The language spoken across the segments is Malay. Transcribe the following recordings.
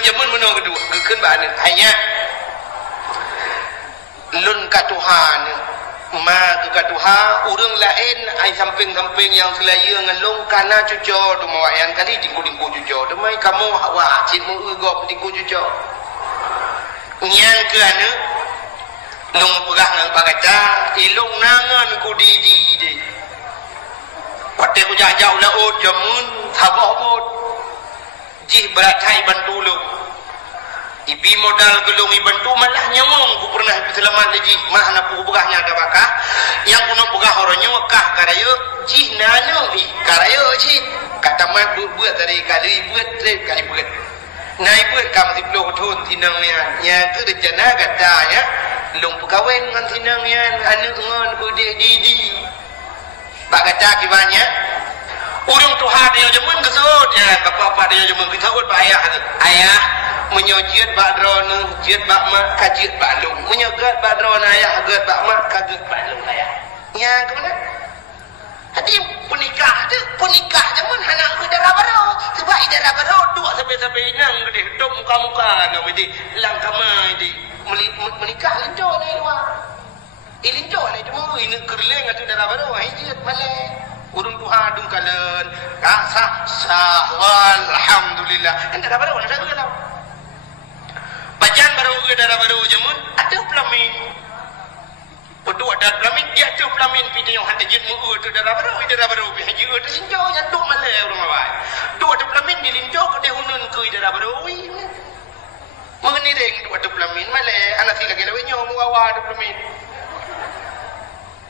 urang jaman menang kedua gekeun bahan hanya lun ka Tuhan ma ke Tuhan urang lain ai samping-samping yang selaya ngelong kana cuco dumawayan kali dingku-dingku cuco demai kamu wa cin mu gop dingku cuco nyan ke anu long pegah nang bagata ilung nangan ku di pate ku jajau la od jamun thabah bod jih berat hai bantu lu ibi modal gelung ibantu malah nyamong ku pernah selamat lagi mana pu begahnya ada bakah yang kuno begah oronyo kah karayo jih nanu bi karayo jih kata mat buat dari kali buat kali buat nai buat kam 10 tahun tinangnya nya tu rejana kata ya long pegawai ngan tinangnya anu ngon ku di bak kata kibanya urang Tuhan dia jaman kesut ya bapa dia jaman kita buat ayah ayah menyojiat bak drone jiat bak mak kajiat bak lung menyogat bak drone ayah agat bak mak kagat bak lung ayah nya ke mana hadi punikah jaman anak udara baru sebab idara baru dua sampai nang gede dom muka nak wedi langkah mai di menikah linjo ni dua ilinjo ni cuma ini kerleng atau udara baru hijit male urung Tuhan dung kalen sah alhamdulillah udara baru ada ke bajan baru udara baru jamun ada pelamin Pedua dan pelamin dia tu pelamin piti yang hantar jin mu tu udara baru pi haji tu sinjau yang duk malai urang awai dua ada pelamin di linjo ke dia hunun ke udara baru mengenai deng dua ada pelamin malai anak si lagi lawe nyomu awa ada pelamin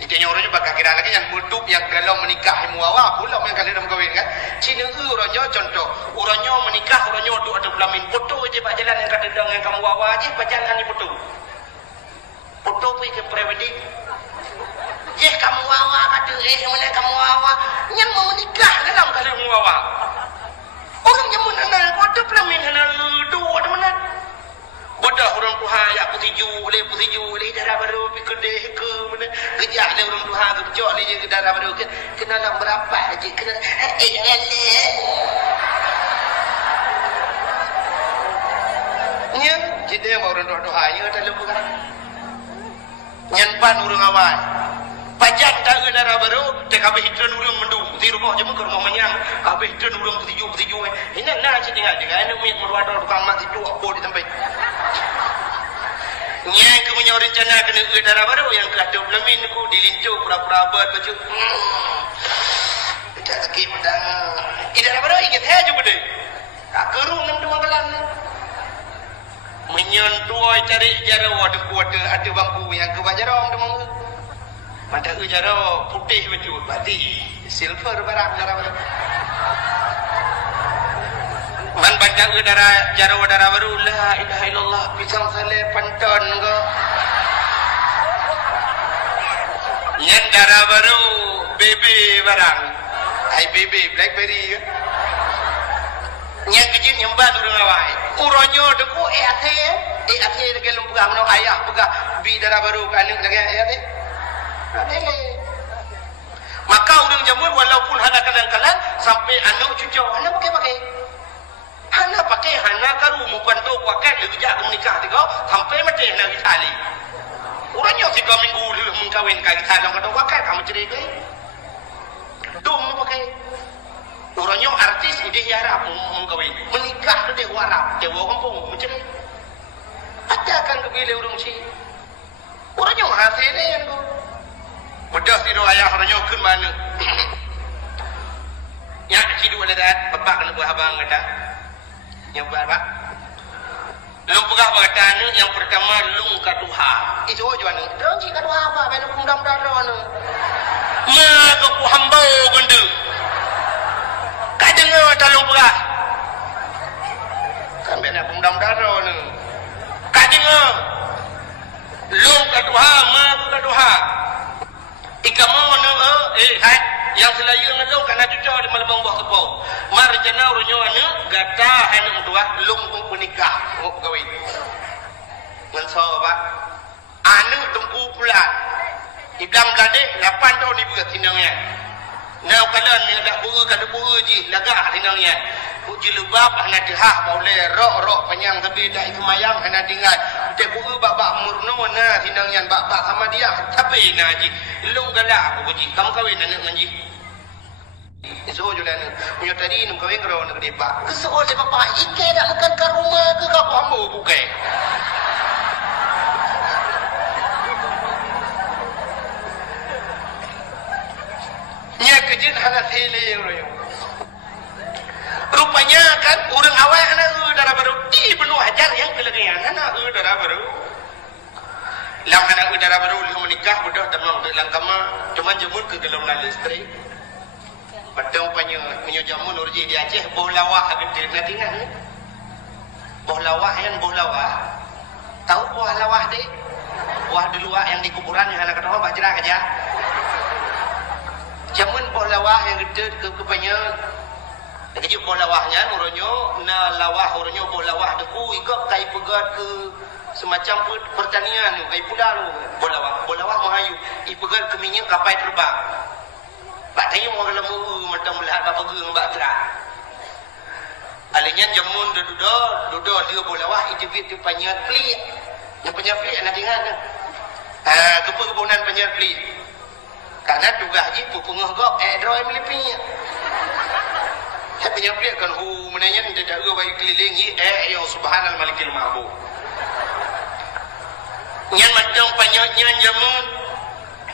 itu yang orangnya bakal kira lagi yang mudup yang kalau menikah muawa pula yang kali dalam kahwin kan Cina orangnya contoh orangnya menikah orangnya duk ada pelamin foto je pak jalan yang kata dong yang kamu awa je pak jalan ni foto pergi ke pre-wedding kamu awa kata mana kamu awa yang mau menikah dalam kali muawa orangnya mana foto pelamin hana dua ada mana bodoh orang Tuhan ya putiju le darah baru pi kedeh ke mana kerja le orang Tuhan kerja le je darah baru kena nak berapa aje kena jangan le nya jadi orang doa nya dalam bukan nyanpan urang awal pajak tak darah baru tak habis hidran urang mendung di rumah je ke rumah manyang habis hidran urang putiju ini nak je tinggal dengan anu mit meruada tukang mak itu apa di tempat yang kemudian rencana kena darah baru yang ke pelamin ku dilincu pura-pura abad baju tidak lagi pedang darah baru ingat saya juga deh tak kerung nam demang kelan menyentuh cari jaro ada kuat ada bangku yang ke bajarong demang mata jaro putih baju berarti silver barang darah baru man baca darah baru la ilaha illallah pisang saleh panton ke yang darah baru baby barang ai baby blackberry ke yang kecil yang baru dengan awai uronyo deku ate lagi lumpah menang ayah pegah bi darah baru kan lagi ate maka urang jamun walaupun hana kadang-kadang sampai anak cucu hana pakai hana karu mukan tu pakai lagi jak menikah tiga sampai mati nak Itali orangnya 3 minggu lu mengkawin ka Itali dong kata pakai kamu cerai dum pakai orangnya artis ide Arab mengkawin menikah tu dia Arab dewa kampung mencerai ada kan kebile urang si orangnya hasil ni yang tu bedah tidur ayah orangnya ke mana yang hidup ada dah bapak kena buat abang kata yang berapa lu pegah berkata yang pertama lung ka Tuhan itu aja mana dong si ka Tuhan apa ben kundam darah nu ma ka ku hamba gende ka dengar ta lung pegah kan ben kundam darah nu ka dengar lung ka Tuhan ma ka Tuhan ikamo nu hai yang selaya ngelong kana cucu di malam buah kepau marjana uronyo anu gata hanu dua lung menikah ngok gawin ngan so ba anu tungku pulan iblam belade 8 tahun ibu tinangnya nau kalan ni dak buru kada buru ji laga tinangnya jilbab hana dihah boleh rok panjang tapi dah itu mayang hana dingat te ku bak murno na tinang yan bak sama dia tapi na ji lung galak ku ji kamu kawin na ngan ji iso julan punya tadi num kawin karo na gede pak keso le bapak ike dak makan ke rumah ke ka pambo bukai nya kejin hana tele royo rupanya kan orang awal hana darah baru di Ibnu Hajar yang kelebihan hana darah baru lang hana darah baru lu menikah budak tamang lang kama cuma jamun ke dalam listrik padang punya jamun urji di Aceh boh lawah gede nanti kan boh lawah yang boh lawah tahu boh lawah deh wah dulu yang di kuburan yang hana kata bajra aja jamun boh lawah yang gede ke banyak kejut boh lawahnya uronyo na lawah uronyo boh lawah deku ikut kai pegat ke semacam pertanian kai pula boh lawah mahayu ipegat ke minyak kapai terbang bak tayu mo dalam macam melihat bapa geung bak tra alinyan jamun dudo dia boh lawah itu panjat pli yang panjat pli nak ingat kebunan panjat pli karena tugah ji pupungah gok droi melipinya tapi nyampe kan menanya tidak ada bayi keliling ya subhanal malikil ma'bud nyan macam panyaknya jamun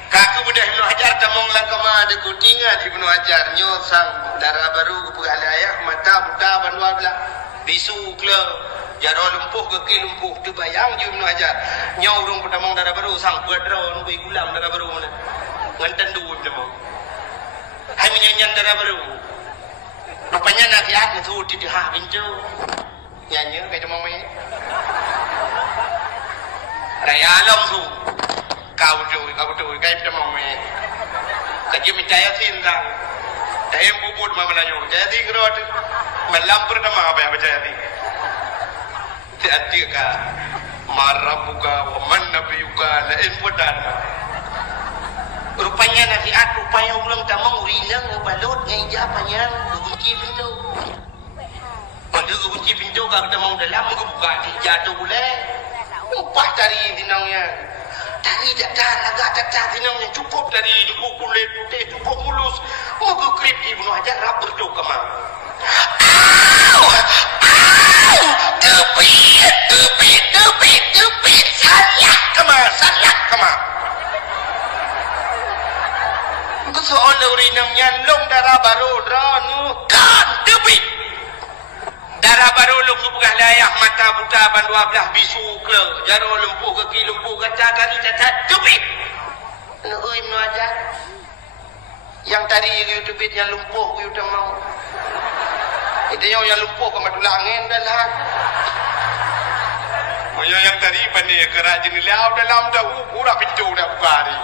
kaku budak Ibnu Hajar tamong lakama ada kutingan Ibnu Hajar nyosang darah baru pegalayah mata buta bandua belah bisu kle jaro lumpuh ke lumpuh tu bayang je Ibnu Hajar nyau urung petamong darah baru sang pedron bui gulam darah baru mana nganten duit tamong hai menyanyian darah baru rupanya nasihat itu di ha pintu nyanyi kayak demam ni raya alam tu kau tu kayak demam ni kaji minta ya cinta dah bubut mama lanyo jadi kerot malam pertama apa yang berjadi tiada ka marabuka wa man nabiyuka la infudan rupanya nasihat rupanya ulang tamang urinang balut ngeja panjang kunci pintu kalau kunci pintu kalau kita mau dalam buka jatuh boleh upah dari dinangnya dari datar agak datar dinangnya cukup dari kulit putih cukup mulus mau ke krip Ibnu Hajar rap berdoa kemana tepit salah kemana soal urinangnya long darah baru dranu kan debit darah baru long bukan layak mata buta bandua belah bisu ke jaro lumpuh ke lumpuh kata tadi cacat debit Ibnu Hajar yang tadi debit yang lumpuh you tak mau itu yang lumpuh ke matu angin dan lah yang tadi pandai kerajin liau dalam dah pura pintu dah buka ni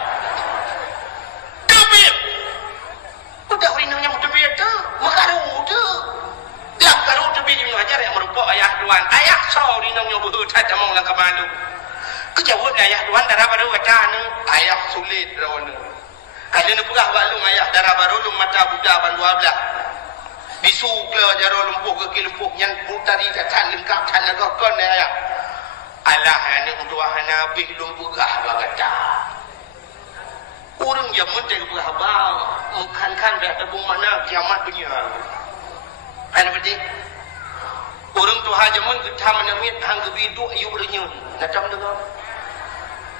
udah urinangnya mudah beda makaru tu lam karu tu bi Ibnu Hajar yang merupakan ayah tuan ayah so urinangnya berhutad among lang kemalu kejawab ayah tuan darah baru kata ni ayah sulit rawan kalau ni pegah balung ayah darah baru lum mata budak bandua belah bisu ke jaro lumpuh ke lumpuh yang putari tatan lengkap tan kon ayah alah ni untuk nabi lum pegah bagata orang zaman dia berhabang mengkan dah tabung mana kiamat dunia ana betul orang tu ha zaman kita menamit hang gebidu ayu renyun macam dengar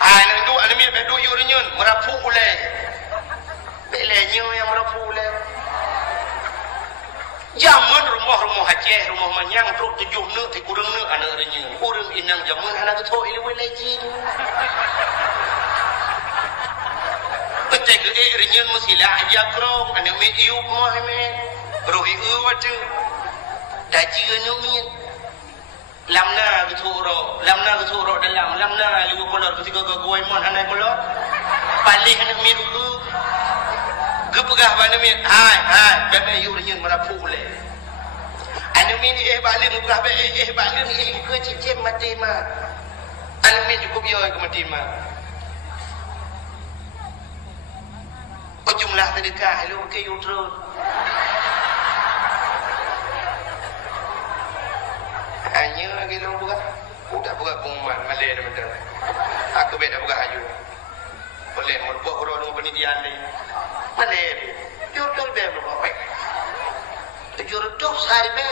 ana tu ana mi bedu ayu renyun merapu ulai belenyo yang merapu ulai zaman rumah Aceh rumah manyang tu 7 neuk ti kurang neuk ana renyun orang inang zaman ana tu ilmu lejin Pecah ke renyun musila aja krong ane me iu moh me rohi watu daji anu min lamna ke thuro dalam lamna liu kolor ketika ke goi mon anai kolor palih ane mi ru gepegah bana mi hai bebe yu renyun merapu le ane mi ni balin gepegah be balin ni ke cicem mati ma ane mi cukup yo ke mati ma jumlah sedekah lu ke utro Hanya lagi lu buka. Udah buka pengumuman Malay dah betul. Aku beda buka hayu. Boleh merbuat orang dengan pendidikan ni. Malay. Jurtul be berapa? Jurtul sehari be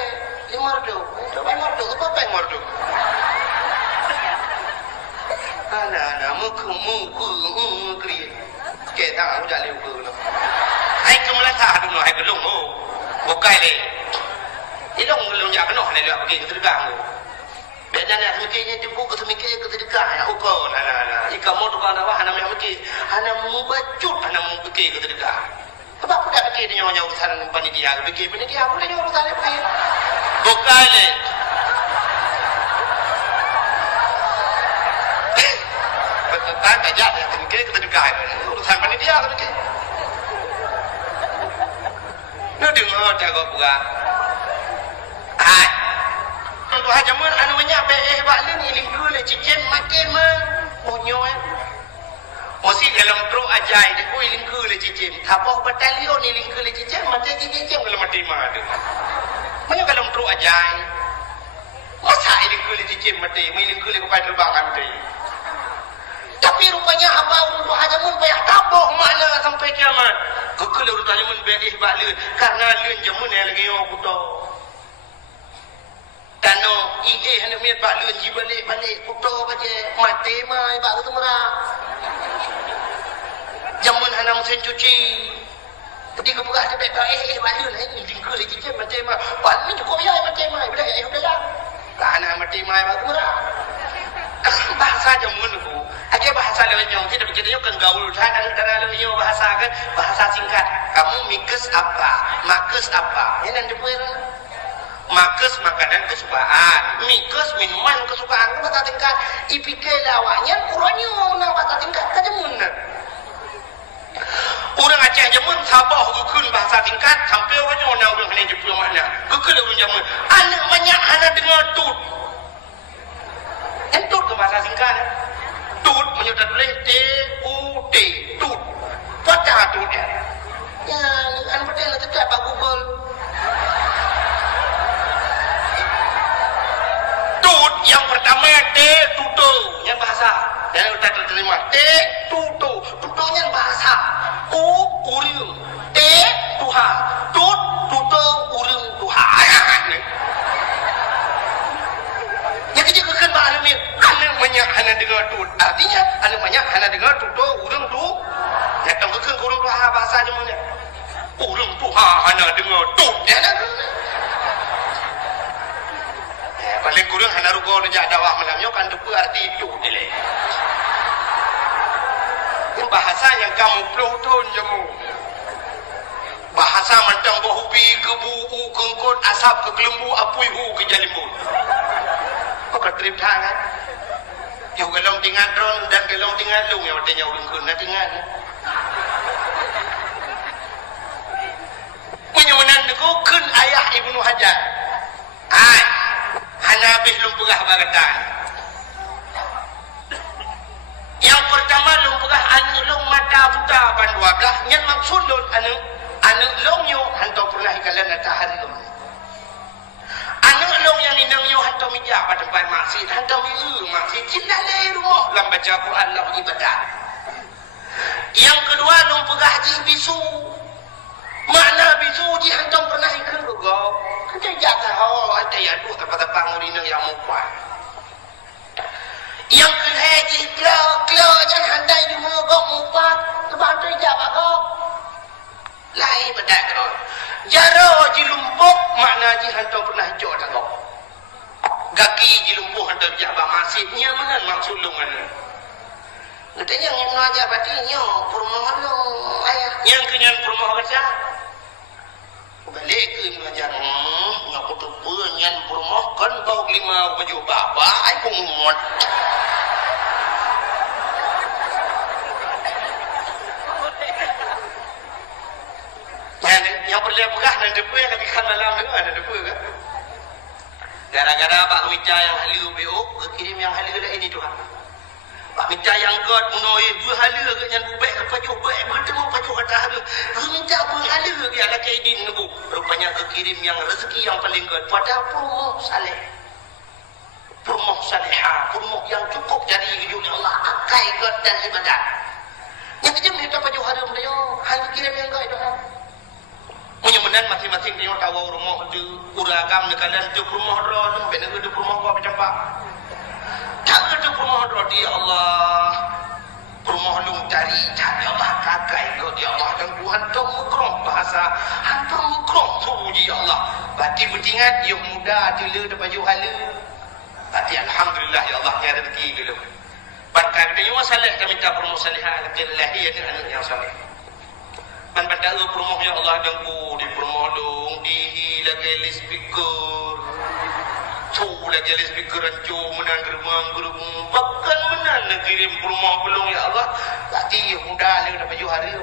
500. Coba 500 apa 500? Anak muku kiri. Kita aku jadi ukur. Hai kemelasa dulu hai gelung oh. Bukai le. Ilong gelung jak kena ni dia pergi ke sedekah tu. Biasanya semikirnya tipu ke semikirnya ke sedekah ya ukur. Nah. Ika mau tukang dah hana mikir. Hana membacut hana memikir ke sedekah. Sebab aku dah fikir dia nyawa urusan panitia. Fikir panitia aku dah urusan dia fikir. Bukai le. Betul-betul tak jadi fikir ke sedekah. Urusan panitia aku fikir. Nó dengar tak kau buat. Hai. Untuk aja mun anu banyak be baklin iling dulu cicim makin mah monyoy. Mesti dalam pro ajai de ko iling dulu cicim. Tapau batalion iling dulu cicim mati cicim kalau mati mah tu. Mana dalam pro ajai. Masa iling dulu cicim mati, iling dulu ko pai terbang mati. Tapi rupanya apa untuk aja mun payah taboh mana sampai kiamat. Kekal urut aja mun be baklin karena lun jamun yang lagi yo kuto. Kano hanya miat baklin balik kuto baje mati mai bak tu merah. Jamun hana musim cuci. Jadi kebuka dia baklin ni tinggal di cicim mati mai. Baklin cukup ya mati mai dah dah. Karena mati mai bak tu merah. Bahasa jamun tu aja bahasa lewatnya kita bercerita kan gaul saya antara lewatnya bahasa kan bahasa singkat kamu mikes apa makes apa ini nanti punya makes makanan kesukaan mikes minuman kesukaan bahasa tingkat ipike lawanya kurangnya nak bahasa tingkat kaje mun orang Aceh jamun sabah gukun bahasa tingkat sampai orangnya orang ini jepul mana gukun orang jamun anak banyak anak dengar tut entut ke bahasa singkat tut menyudah tulis T-U-T tut pada tut ya an betul nak cakap pak Google tut yang pertama T tuto yang bahasa yang kita terima T tuto tutonya bahasa U uring T tuha tut tuto uring tuha yang kecil kan bahasa anak banyak hana dengar tut artinya anak banyak hana dengar tuto urang tu ya tong keun urang tu bahasa je mun urang tu hana dengar tut ya nak paling kurang hana rugo nak dakwah malam yo kan tu arti itu dile bahasa yang kamu pelutun jemu bahasa mantang bahubi kebu kengkot asap ke kelembu apui ke jalimbu kok trip tangan yo gelong dengan drone dan gelong dengan lung yang artinya urang kun na dengan menyunan ku kun ayah Ibnu Hajar ai Hanabi lum pegah bagatan yang pertama lum pegah anu lung mata buta ban 12 nyen maksud lun anu lung yo hanto pernah ikalan taharium anu long yang inang yo hantar mijak pada tempat masjid hantar masjid cinta le rumah lam baca Quran lam ibadah yang kedua long pegah haji bisu makna bisu ji hantar pernah ikut go kita jaga ho ada ya tu tempat pangurinang yang mupah yang kedua haji klo jangan handai di mogok mupah sebab tu jaga go lai bedak go jaro ji lumpuk makna ji hantar pernah hijau dah go gaki ji lumpuh hantar jabah masjidnya mana maksud lungan katanya yang ngajar batinya permohon lo ayah yang kenyan permohon kerja balik ke mengajar ngaku tu penyan permohon kan bau 5 baju baba ai pun muat yang boleh pegah dan depu yang katikan dalam tu ada depu ke gara-gara Pak Mica yang halu BO kirim yang halu dah ini Tuhan Pak Mica yang god menoi berhala ke yang bubek pajuh baik bertemu pajuh kata halu minta berhala ke ada kaidin nunggu rupanya ke kirim yang rezeki yang paling god pada promo saleh salihah, perumoh yang cukup jadi kejunya Allah akai ke dan ibadat. Yang kejam ni tak paju haram dia, hang kirim yang gak dah. Menyemenan masing-masing dia tahu rumah tu uragam nekalan tu rumah ro tu ben tu rumah gua macam apa. Tak ada rumah ro dia Allah. Rumah lu cari Allah kakai ke dia Allah dan Tuhan tu mukroh bahasa hantar mukroh suji Allah. Berarti bertingat dia muda jela dapat baju hala. Berarti alhamdulillah ya Allah yang rezeki dulu. Berkat dia masalah kami minta rumah salihah lahir ni anak yang salih. Man pada rumah ya Allah dengku di rumah dong di lagi speaker. Tu lagi speaker rancu menan gerumang bahkan menan kirim rumah belum ya Allah. Berarti muda le dapat baju hari.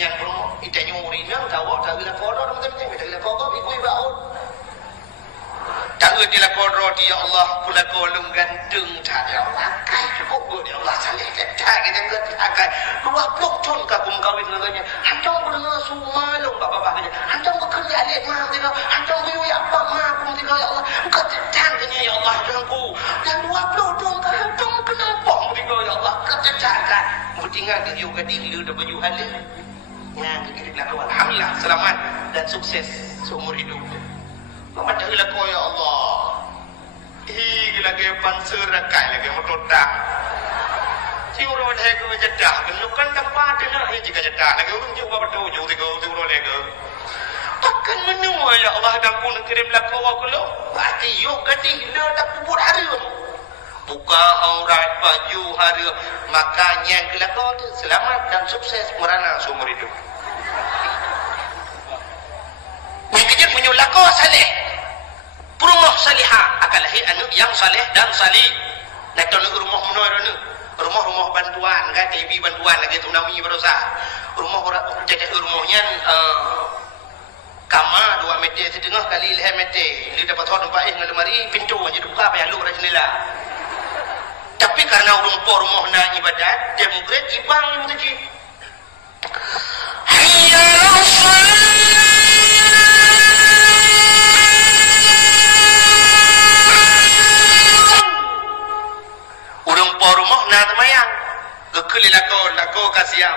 Yang rumah kita nyuri nang tahu tak bila kodor macam-macam tak bila kodor ikut baut. Tak ada kodor dia Allah pula kolong gantung tak ya Allah kai cukup dia Allah salih tak kita enggak akan 20 ton kakum kawin katanya hantam berenga sumalung bapak-bapak katanya hantam bekerja alik mah dia hantam biu ya apa mah pun dia ya Allah engkau tetang katanya ya Allah janganku dan 20 ton hantam kenapa dia ya Allah ketecakan bertinggal dia juga dilu dah baju halal yang kita lakukan alhamdulillah selamat dan sukses seumur hidup. Macam laku ya Allah. Lagi panser rakai lagi motodak. Ciuron hek jedah, kan tempat nak jika jedah lagi urang juga betul jauh tiga lagi. Takkan menua ya Allah dan pun kirim laku aku. Berarti yo gadi le tak kubur hari. Buka aurat baju hari makanya laku selamat dan sukses merana seumur hidup. Yang kejut menyulako salih. Rumah salihah akan lahir anak yang salih dan salih. Nak tahu rumah mana ni? Rumah bantuan kan, TV bantuan lagi tu nami berosa. Rumah orang jadi rumahnya kamar 2 meter setengah kali 5 meter. Dia dapat hot tempat dengan lemari, pintu aja buka payah lu pada jendela. Tapi karena rumah nak ibadat, dia mungkin ibang ni mesti. Hayya salat. Rumah nak temayang kekeli lako kasiap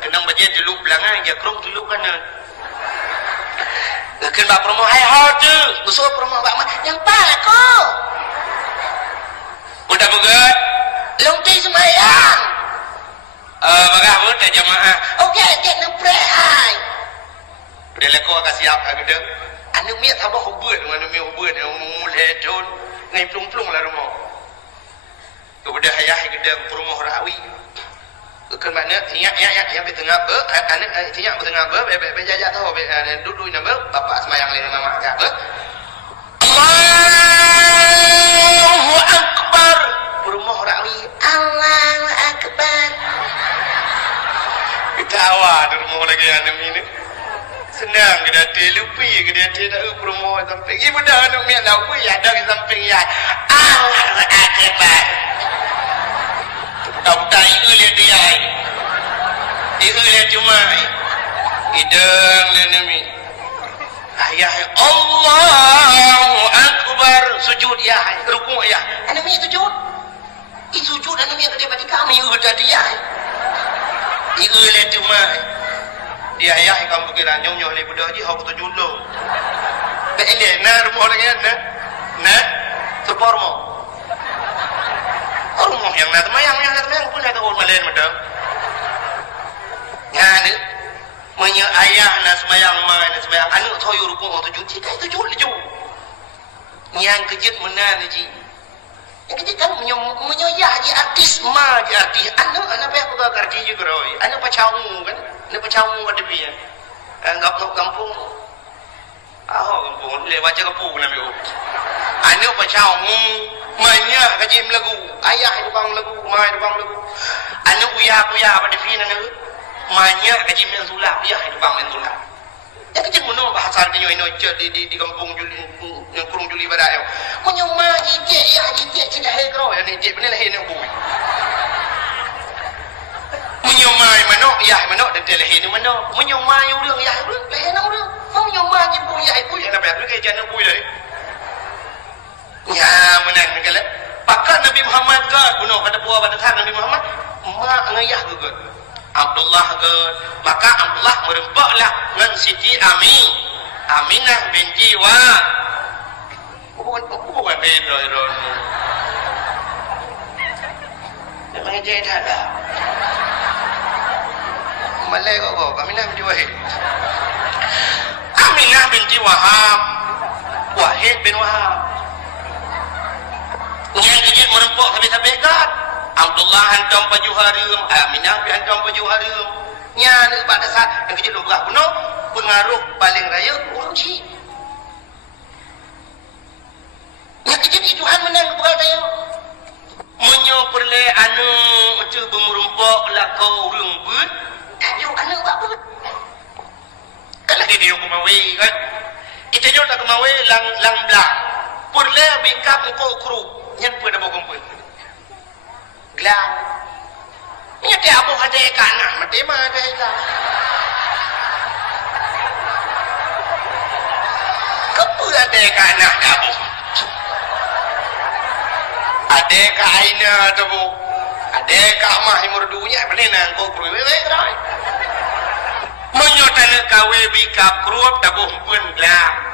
kenang bajet dulu belangan je krong dulu kanan ken bak rumah hai hode busuk rumah bak yang palako udah begat long ti semayang bagah buat jamaah okey tek nak pray hai udah lako kasiap agak anu miat abah hubut anu miat hubut mulai don ngai plung-plung lah rumah kepada ayah gedang rumah rawi ke mana yang bertengah anak tiap bertengah berjajak tahu duduk nama bapak semayang lain mama kata Allahu akbar rumah rawi Allahu akbar kita awal rumah lagi anak ini senang kita lupi kita tak rumah sampai ibu dah anak miat lagu ya dari samping ya Allahu akbar tak iu lihat dia iu lihat cuma idang lenami ayah Allahu akbar sujud ya rukuk ya anami sujud sujud anami ada pada kami iu ada dia iu lihat cuma dia ayah kamu kira nyong ni budak haji hok sujud lo ini na rumah lagi na sepormo rumah yang nak temayang pun nak tahu malen madam. Ngane menye ayah nak semayang anak toyo rukuk tu cuci kai tu jul. Yang kejut menan ji. Yang kejut kan menye ya ji artis ma ji artis. Anak payah buka karti juga roi. Anak pacamu kan. Anak pacamu ada pian. Anggap kampung. Kampung le baca kampung nak yo. Anak pacamu banyak kaji lagu ayah tukang lagu mai tukang lagu anak kuya pada fina ni banyak kaji mensulah ayah tukang mensulah ya kaji muno bahasa dia ino di kampung juli yang kurung juli badai menyuma jike ya jike cina hegro ya ni jike benar lah ni bumi menyuma mano dan telehi ni mano menyuma urang ya urang leh na urang menyuma jibu ya ibu ya na pet ke jana bui dari ya menan kala pakar Nabi Muhammad ke kuno pada puas pada thar Nabi Muhammad mak ngayah ke Abdullah ke maka Abdullah merempaklah dengan Siti Aminah binti Wahab bukan beda Iron memang jadi tak ada Malay kok Aminah binti Wahid Aminah binti Wahab Wahid bin Wahab yang kejut merempok habis-habis kan Abdullah hantam baju harum Aminah hantam baju harum nya pada saat yang kejut lugah penuh pengaruh paling raya orang cik yang kejut Tuhan menang kepada dia menyo perle anu tu bermerumpok lakau rumput tajuk anu buat apa kan lagi dia kemawi kan kita jauh tak kemawi lang belang perle bingkap engkau kru yang pun dah berkumpul gelang ini dia abu ada kanan mati mah ada ikan kepu ada kanan abu ada kaina tu bu ada kamah imurdunya benar kau kru wewe terai menyotan kawe bingkap kru tabuh pun gelang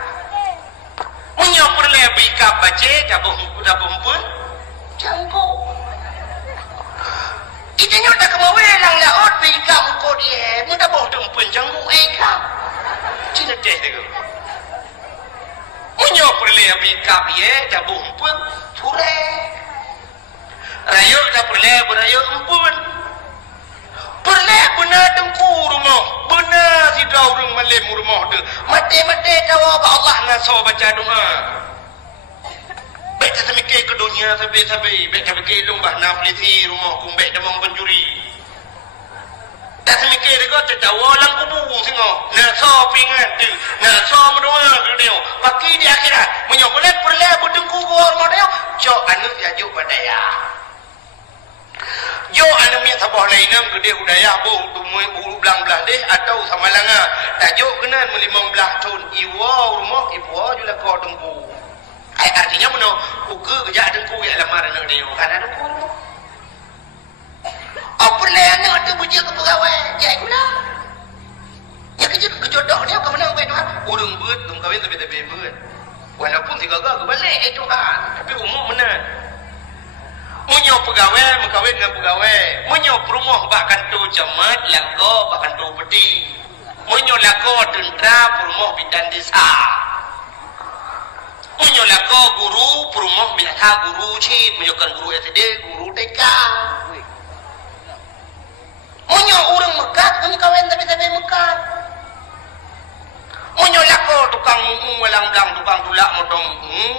menyopur lebih kap baca dabung pun jangkau kita nyota kemawe lang laut bingkap ko dia muda boh pun jangkau ekam cina teh tu menyopur lebih kap ye dabung pun pure rayu dah berayu pun perle benar dengku rumah benar si daurung malam rumah tu mati tawa Allah naso baca doa baik tak mikir ke dunia sampai baik tak mikir lumbah naflisi rumah kumbek demang penjuri tak mikir dekat tertawa lang kubu singo naso pingat tu naso mendoa ke dia paki di akhirat menyokole perle bedengku rumah dia jok anu jajuk badaya yo anu miat sabah lainam gede budaya bu tumui ulu belang-belang deh atau sama langa tajuk kena 15 tahun iwa rumah iwa jula kau dengku artinya mana uke kerja dengku ya lamaran dia kan ada dengku apa lah anak tu bujil ke pegawai ya gula ya kejodoh dia ke mana baik Tuhan urung beut tung kawin tapi beut walaupun si gagal ke balik Tuhan tapi umum benar munyo pegawai mengkawin dengan pegawai munyo perumah bahkan tu cemat lako bahkan tu peti munyo lako tentera perumah bidan desa munyo lako guru perumah biasa guru cip munyokan guru SD guru TK munyo orang mekat kami kawin tapi mekat munyo lako tukang walang-walang tukang tulak modong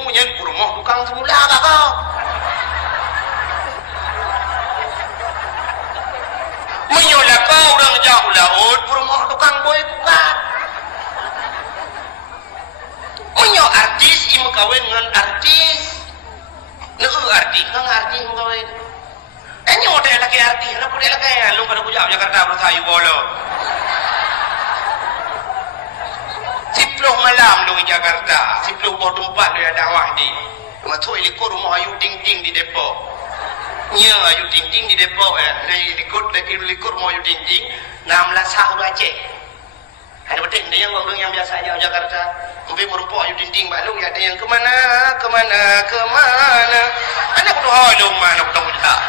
munyan perumah tukang semula kakak menyolah kau orang jauh laut perumah tukang boy bukan menyo artis imu kawin dengan artis artis kan artis imu kawin nyo ada laki artis kenapa dia laki lu pada kujak Jakarta bersayu bolo siploh malam lu di Jakarta siploh bawah tempat lu ada awak di rumah tu ilikor rumah ayu ting-ting di Depok nya ayu ting-ting di Depok dari likur mau ayu ting-ting 16 tahun Aceh ada betul ada yang orang yang biasa aja Jakarta mungkin merupakan ayu ting-ting balung ada yang kemana anak kudu halum mana kudu tak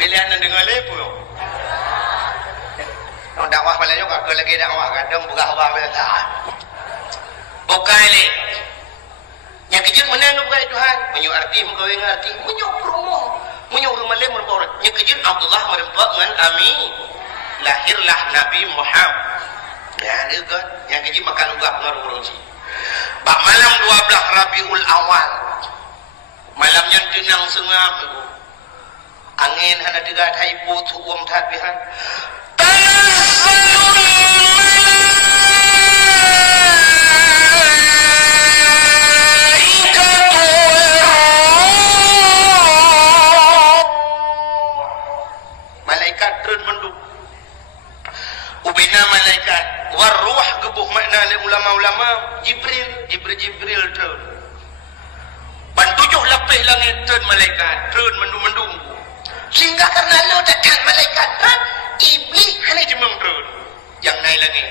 pilihan dengar lepo dakwah malah juga ke lagi dakwah kadang buka hawa biasa bukan le yang kejut menang kepada Tuhan menyu arti mengkawin arti menyu promo menyu rumah lain merupakan yang kejut Abdullah merempak dengan Ami lahirlah Nabi Muhammad ya dia kan yang kejut makan ugah pengaruh orang bak malam 12 Rabiul Awal malamnya tenang sengam angin hana dekat haipu tuum tatbihan malaikat turun menduk ubina malaikat waruh gebuh makna ulama-ulama Jibril turun. Ban 7 lapis langit turun malaikat, turun mendung-mendung. Sehingga karena lo dekat malaikat kan, iblis hanya jemeng turun. Yang naik lagi.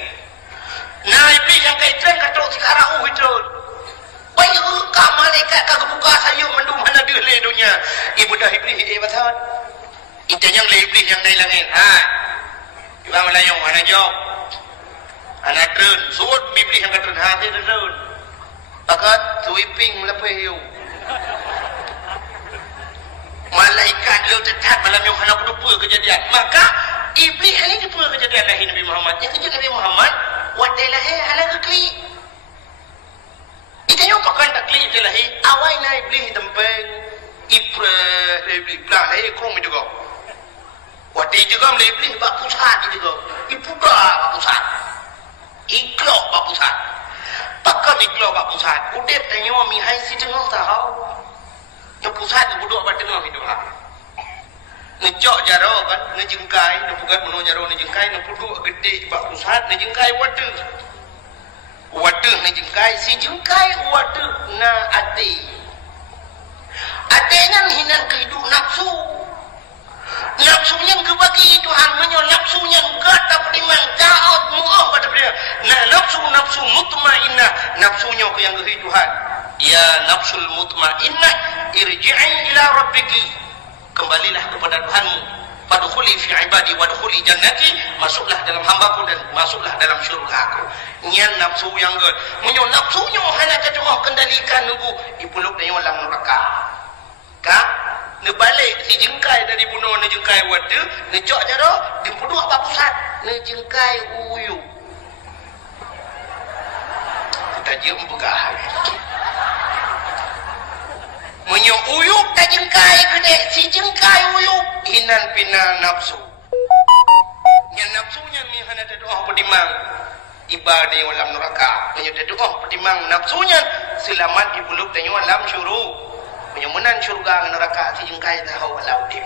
Nah iblis yang kait turun kata sekarang turun. Banyak ka malaikat ka kebuka sayuk mendung mana dia le dunia. Ibu dah iblis betul. Itu yang le iblis yang naik langit. Ha. Ibang melayong mana jawab. Anak turun, suut iblis yang turun hati turun. Pakat sweeping lepas hiu. Malaikat lo tetap malam yang hendak berdupa kejadian. Maka iblis ini berdupa kejadian lahir Nabi Muhammad. Yang kejadian Nabi Muhammad, wadai lahir halang keklik. Itu yang pakai tak klik itu lahir. Awal na iblis tempeng, iblis belah lahir krom juga. Wadai juga mula iblis bak pusat juga. Ipuda bak pusat. Iklok bak pusat. Pakai iklok bak pusat. Udah tanya mihai si tengah tahu. Yang pusat duduk pada tengah hidup lah. Ngejok jaro kan, ngejengkai, nepugat menu jaro ngejengkai, nepuduk gede bak pusat, ngejengkai waduh. Waduh ngejengkai, si jengkai waduh na ade. Ade nan hinan kehidup nafsu. Nafsunya kebagi Tuhan menyo nafsunya enggak dapat dimangkaut muah pada dia. Nah nafsu mutmainnah, nafsunya ke yang kehidup Tuhan. Ya nafsul mutmainnah irji'i ila rabbiki, kembalilah kepada Tuhanmu. Fadkhuli fi ibadi wadkhuli jannati, masuklah dalam hambaku dan masuklah dalam syurgaku. Nyan nafsu yang ge menyo nafsunya hanya ketengah kendalikan nunggu dipuluk dengan dalam neraka. Ka ne balik si jengkai dari bunuh ne jengkai wadu ne cok jaro dipuduk apa pusat ne jengkai uyu. Kita jom begah. Menyo uyup tak jengkai gede, si jengkai uyup hinan pinal nafsu. Yang nafsunya mi hana doa pedimang ibadah dalam neraka. Menyo doa pedimang nafsunya selamat dibuluk dan dalam syurga. Menyo menan syurga neraka si jengkai tahu walau dip.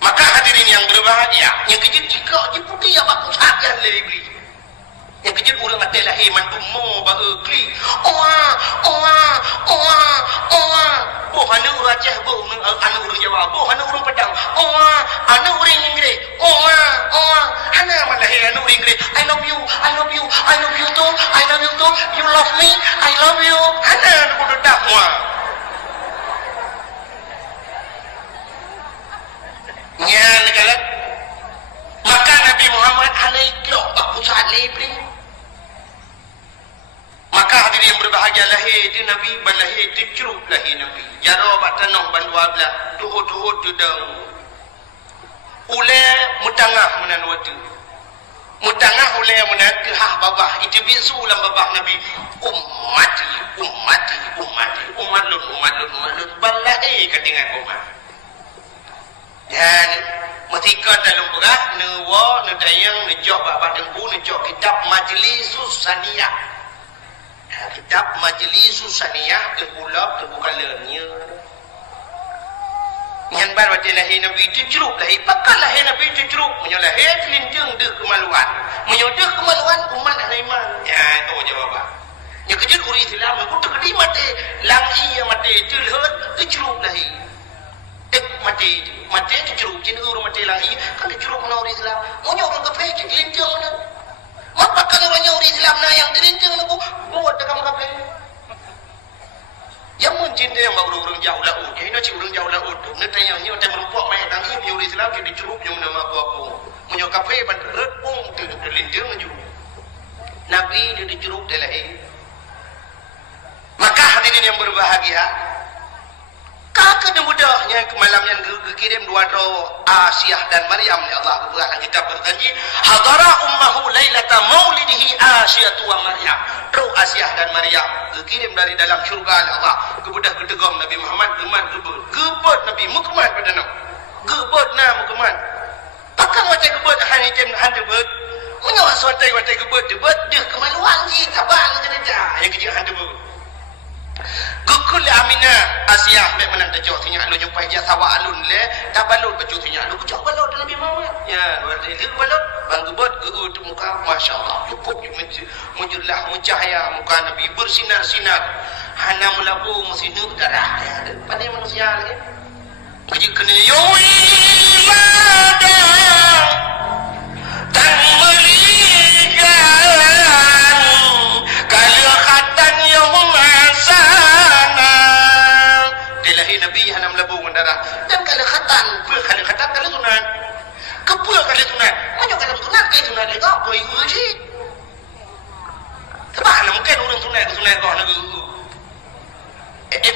Maka hadirin yang berbahagia, yang kejut jika diputi apa pusat yang lebih. Yang kejut ulang adalah mantu mo baegli. Oh hana uracah bo anu urang Jawa, bo hana urang Padang. Anu urang Inggris. Hana malahi anu urang Inggris. I love you too. You love me. I love you. Hana kudu dakwa. Nya negala. Maka Nabi Muhammad hana iklok bak pusat lebri. Maka hadirin yang berbahagia lahir di Nabi balahir dicerup lahir Nabi. Jaro bak tanah bandua belah tuhut tudang. Ule mutangah menan watu. Mutangah ule menan kehah babah. Itu bisu ulang babah Nabi. Ummati. Umat. Balahir ketinggan umat. Dan ketika dalam berah newa nedayang nejok bak dengku nejok kitab Majlisus Saniyah. Kitab Majlisus Saniyah tergulap terbukalannya. Yang baru lahir Nabi itu ceruk lahir. Pakai lahir Nabi itu ceruk. Menyalahir telindung dek kemaluan. Menyodek kemaluan umat dan iman. Ya itu jawapan. Yang kejut uri Islam aku terkedi mati. Langi yang mati terlihat terceruk lahir. Mati terceruk. Jadi orang mati langi kan terceruk mana uri Islam. Maunya orang kafir telindung mana. Mapakan orangnya uri Islam na yang telindung aku buat dekat kafir. Yang mencintai yang baru orang jauh laut. Yang ini orang jauh laut. Nanti yang ini orang merupak main tangi. Yang orang Islam jadi ceruk yang nama apa-apa. Menyokap kafe bantu redpung. Terlinjeng je. Nabi dia diceruk dia lahir. Maka hadirin yang berbahagia. Kakak mudahnya malam yang kirim dua roh Asyah dan Maryam. Ya Allah berkata kita berjanji. Hadara ummahu laylata maulidihi Asyah wa Maryam. Roh Asyah dan Maryam kirim dari dalam syurga Allah. Kebudah kedegam Nabi Muhammad geman gebet Nabi mukeman pada nam. Gebet na mukeman. Pakang watai gebet hani jem han gebet. Menyawas watai gebet dia kemaluan ji tabang cerita. Yang kecil han gebet. Gukul Aminah Asyah mek menang terjauh tinya lu jumpa hijab sawa alun le tabalun baju tinya lu kecok balot Nabi Muhammad. Ya nya berarti dia balot bang gebot tu muka masyaallah cukup mujurlah mencahaya muka Nabi bersinar-sinar hana melabu mesinuk darah ya pandai manusia lagi kerja kena yulada tan meligan kalau khatan yang masana dilahi Nabi hana melabu darah dan kalau khatan kalau sunat kepul kali sunat banyak kali sunat ke sunat lagi apa yang uji sebab mungkin orang sunat kau nak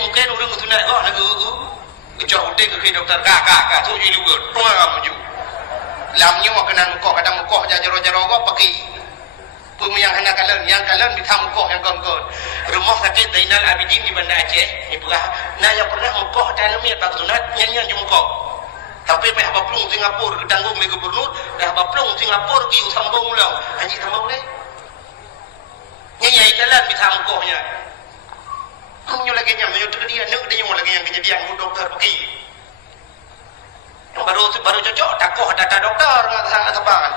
mungkin orang sunat kau nak jauh udah ke dokter kakak so jadi juga tua maju lamnya kena mukoh kadang mukoh jaro-jaro kau pakai pun yang kalian bisa mukoh yang kau rumah sakit Zainal Abidin di Banda Aceh ni pernah yang pernah mukoh dalam ni tak sunat nyanyian je mukoh tapi peh baplung Singapura tanggung me gubernur dah baplung Singapura gi sambung ulang anji sambung ni nyai jalan bisa mukohnya kamu lagi nyam tu dia nak dia lagi yang kejadian doktor pergi baru cocok takoh data doktor sangat tebangan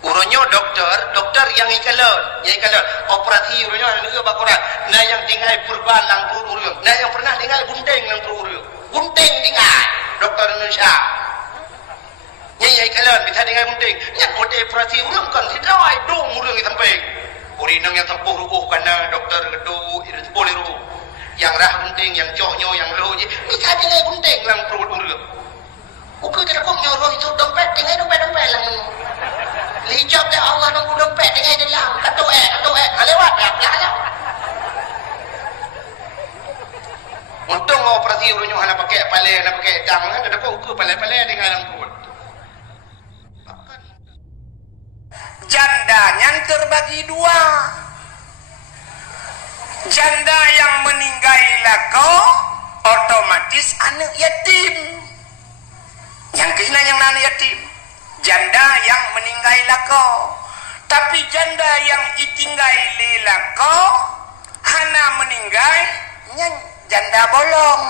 uronyo doktor yang ikalon operasi uronyo negara bakoran nah yang tinggal purban lang pururyo nah yang pernah tinggal gunting lang pururyo gunting tinggal doktor Indonesia nyai ikalon bisa tinggal gunting yang operasi urang kan sidai dong urang sampai urinang yang tempuh rubuh karena doktor gedung itu boleh rubuh yang rah gunting yang joknyo yang loh je bisa tinggal gunting lang pururyo ukur kita kok nyoroh itu dompet tinggal dompet lang lijab dah Allah nunggu dompet dengan dalam kata lewat lah untung operasi urunyo hana pakai pale hana pakai dang ada kok ukur pale dengan dalam perut janda yang terbagi dua janda yang meninggal lako otomatis anak yatim yang kena yang nana yatim janda yang meninggal lako tapi janda yang itinggal lako hana meninggal nyan janda bolong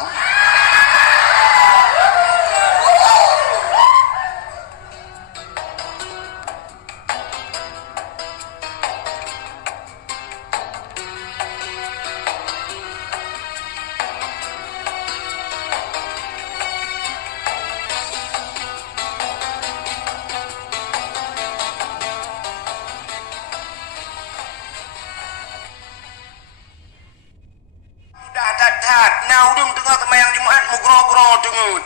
nah udung tengah temayang Jumat mugro-gro dengut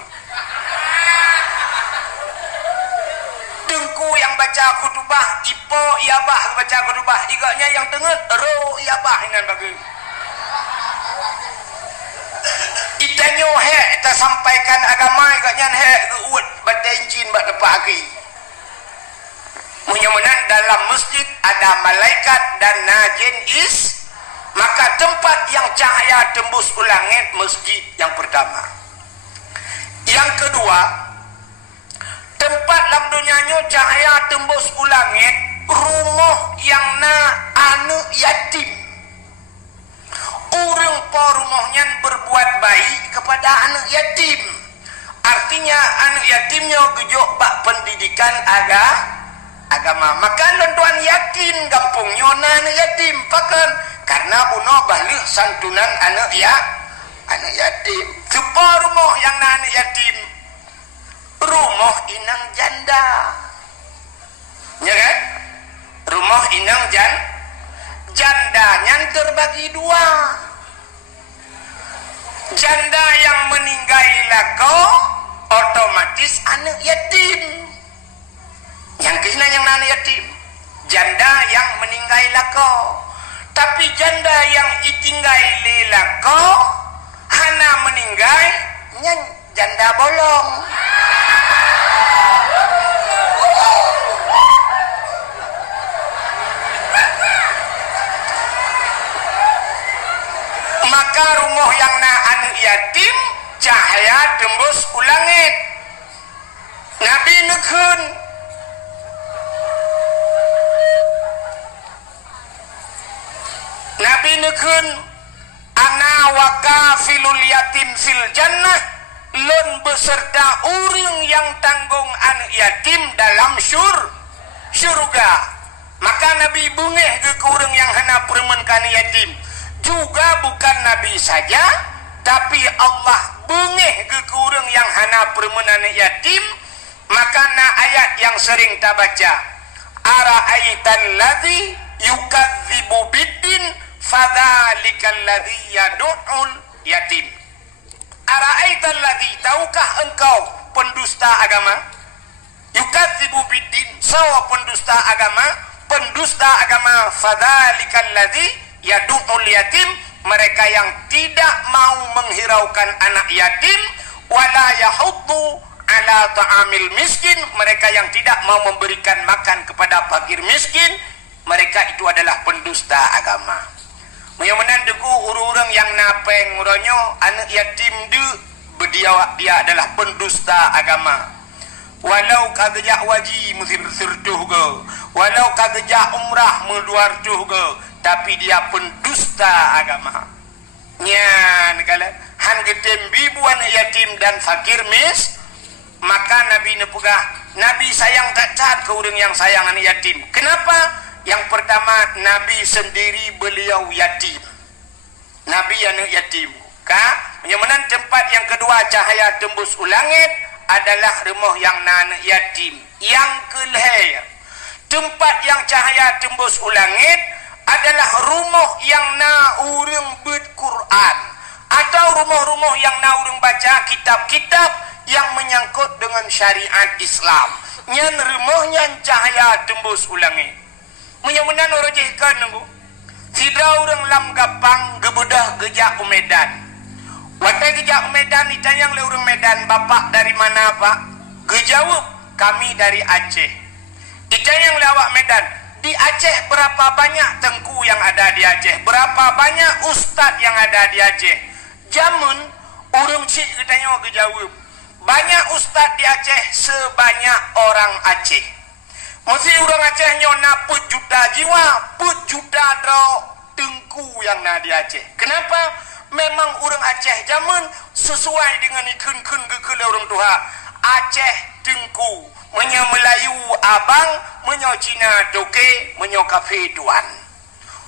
dengku yang baca khutbah ipo iabah baca khutbah igaknya yang dengut ro iabah dengan bagi itanyo he kita sampaikan agama igaknya he geuut baca injin bak depaki munyamunan dalam masjid ada malaikat dan najin maka tempat yang cahaya tembus ke langit masjid yang pertama. Yang kedua, tempat dalam dunianya cahaya tembus ke langit rumah yang na anak yatim. Orang po rumahnya berbuat baik kepada anak yatim. Artinya anak yatimnya gejok bak pendidikan agama. Maka tuan yakin kampungnya anak yatim pakan karena bunuh balik santunan anak yatim sebuah rumah yang anak yatim rumah inang janda ya kan rumah inang jandanya terbagi dua janda yang meninggal lako otomatis anak yatim yang kena yang anak yatim janda yang meninggal lako tapi janda yang itinggal lelako hana meninggal nyan janda bolong maka rumah yang na anak yatim cahaya tembus ke langit Nabi nekun Nabi nekun ana wa kafilul yatim fil jannah lon beserta orang yang tanggung anak yatim dalam syurga. Maka Nabi bungeh ke orang yang hana permenkan yatim. Juga bukan Nabi saja, tapi Allah bungeh ke orang yang hana permenan yatim. Maka na ayat yang sering kita baca, ara'aital ladzi yukadzibu biddin fadzalikal ladzi yad'ul yatim. Ara'aital ladzi, tahukah engkau pendusta agama? Yukadzibu biddin, sawa pendusta agama, fadzalikal ladzi yad'ul yatim, mereka yang tidak mau menghiraukan anak yatim, wala yahuddu ala ta'amil miskin, mereka yang tidak mau memberikan makan kepada fakir miskin, mereka itu adalah pendusta agama. Mudah-mudahan deku orang-orang yang napeng uronyo anak yatim dia adalah pendusta agama. Walau kagejak waji mesti bersertuh ke, walau kagejak umrah meluar tuh ke, tapi dia pendusta agama. Nyan kala han getem bibu anak yatim dan fakir maka Nabi nepegah, Nabi sayang tak cat ke orang yang sayang anak yatim. Kenapa? Yang pertama, Nabi sendiri beliau yatim. Nabi anak yatim. Menyamanan tempat yang kedua cahaya tembus ulangit adalah rumah yang anak yatim. Yang kelihir, tempat yang cahaya tembus ulangit adalah rumah yang na urang berquran, atau rumah-rumah yang na urang baca kitab-kitab yang menyangkut dengan syariat Islam. Nyan rumahnya cahaya tembus ulangi. Menyamanan orang jihkan nunggu. Tidak orang lam gapang gebedah gejak Medan. Watai gejak Medan ditanyang le orang Medan, bapak dari mana pak? Gejawab, kami dari Aceh. Ditanyang le awak Medan, di Aceh berapa banyak tengku yang ada di Aceh? Berapa banyak ustad yang ada di Aceh? Jamun orang cik ditanya gejawab, banyak ustaz di Aceh sebanyak orang Aceh. Mesti orang Aceh nyona put juta jiwa, put juta dro tengku yang na di Aceh. Kenapa? Memang orang Aceh zaman sesuai dengan ikun-ikun gekele orang Tuhan. Aceh tengku, menyo Melayu abang, menyo Cina toke, menyo kafe tuan.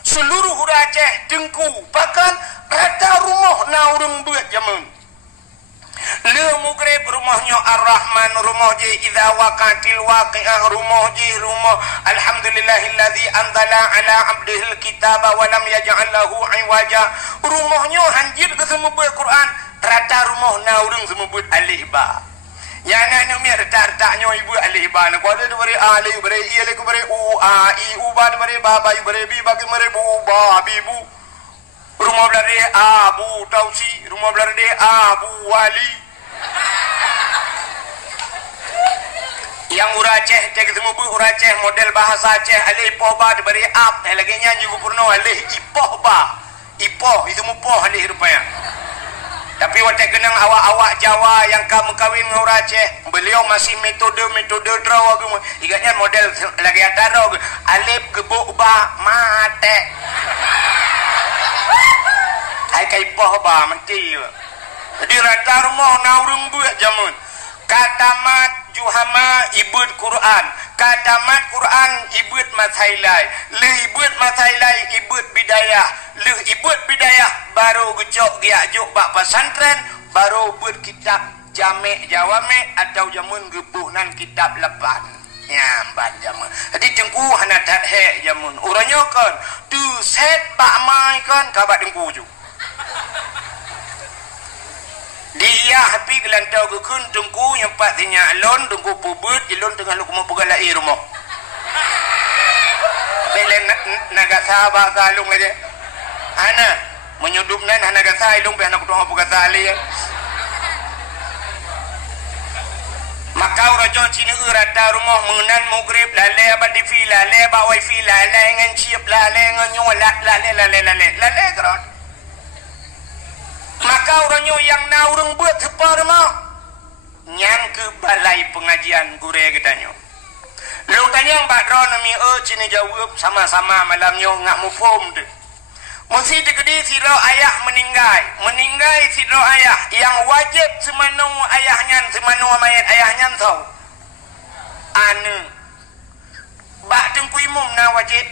Seluruh orang Aceh tengku, bahkan rata rumah na orang buat zaman. Le mugrib rumahnya Ar-Rahman, rumah je idza waqatil waqi'ah, rumah je rumah alhamdulillahilladzi anzala ala abdihil kitaba wa lam yaj'al lahu iwaja. Rumahnya hanjir ke semua buat Quran, rata rumah na urang semua buat alih ba. Ya nak mi rata-ratanya ibu alih ba na ko ada bari alih bari i le ko bari u a i u ba bari ba ba bari bi ba ke bari bu ba bi bu. Rumah belade Abu Tausi, rumah belade Abu Wali. Yang Aceh, cek semua bu Aceh model bahasa Aceh alih ipoh ba diberi ap, lagi nyanyi gubernur alih ipoh ba, ipoh itu mupoh alih rupanya. Tapi watak kenang awak-awak Jawa yang kamu kawin dengan orang Aceh, beliau masih metode draw agama. Ingatnya model lagi ada draw, alif gebuk ba mate. Hai kai poh ba menti. Jadi rata rumah naurung buat jamun. Katamat juhama ibud Quran. Katamat Quran ibud mathailai. Le ibud mathailai ibud bidayah. Le ibud bidayah baru gecok giajuk bak pesantren, baru bud kitab jamek jawame atau jamun gebuhnan kitab lepan. Nyambat jamun. Jadi tengku hana tak he jamun. Uranya kan tu set pak mai kan kabat tengku ju. Dia happy gelantau ke kun tengku yang pak tanya alon tengku pubut ilon tengah lu mau pegalai rumah. Belen naga sahabat salung aja. Ana menyudupnan naga salung pe anak tuang pugata ali. Maka raja Cina rata rumah mengenan mugrib lale abad di fi lale ba wifi lale ngan ciep lale ngan nyolat lale keron. Maka orangnya yang naurung buat separ mah nyang ke balai pengajian gure katanya. Lu tanya Mbak Dron nami Cina jawab sama-sama malamnya ngak mufum tu. Mesti digedi siro ayah meninggal siro ayah yang wajib semanu ayahnya semanu mayat ayahnya tahu ane bak tengku imum na wajib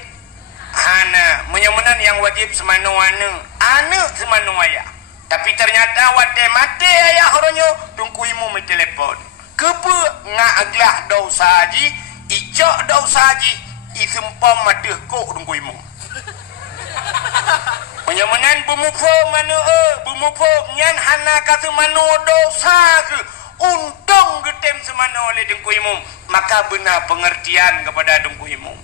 hana menyamanan yang wajib semanu ane semanu ayah tapi ternyata wate mati ayah orangnya tengku imum telepon kepe ngaglah dosa haji icok dosa haji isempam madeh kok tengku imum menyamanan bumupo manu bumupo nyan hana kata manu dosa ke untung getem semana oleh dengku imum maka benar pengertian kepada dengku imum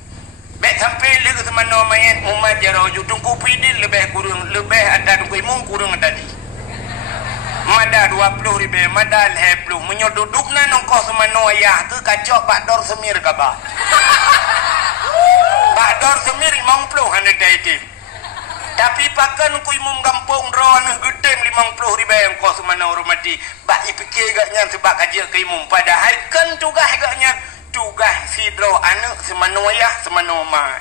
baik sampai le ke semana mayat umat jaraju dengku pidin lebih kurang lebih ada dengku imum kurang tadi mada 20 ribu mada 10 menyodudukna nongkoh semana ayah ke kacau bakdor semir kabah bakdor semir 50 hanya daitim tapi pakan ku imum kampung ron gedem 50 ribu yang kau semana hormati bak ipikir gaknya sebab kaji ke imum padahal kan tugas gaknya tugas sidro anak semana ayah semana mai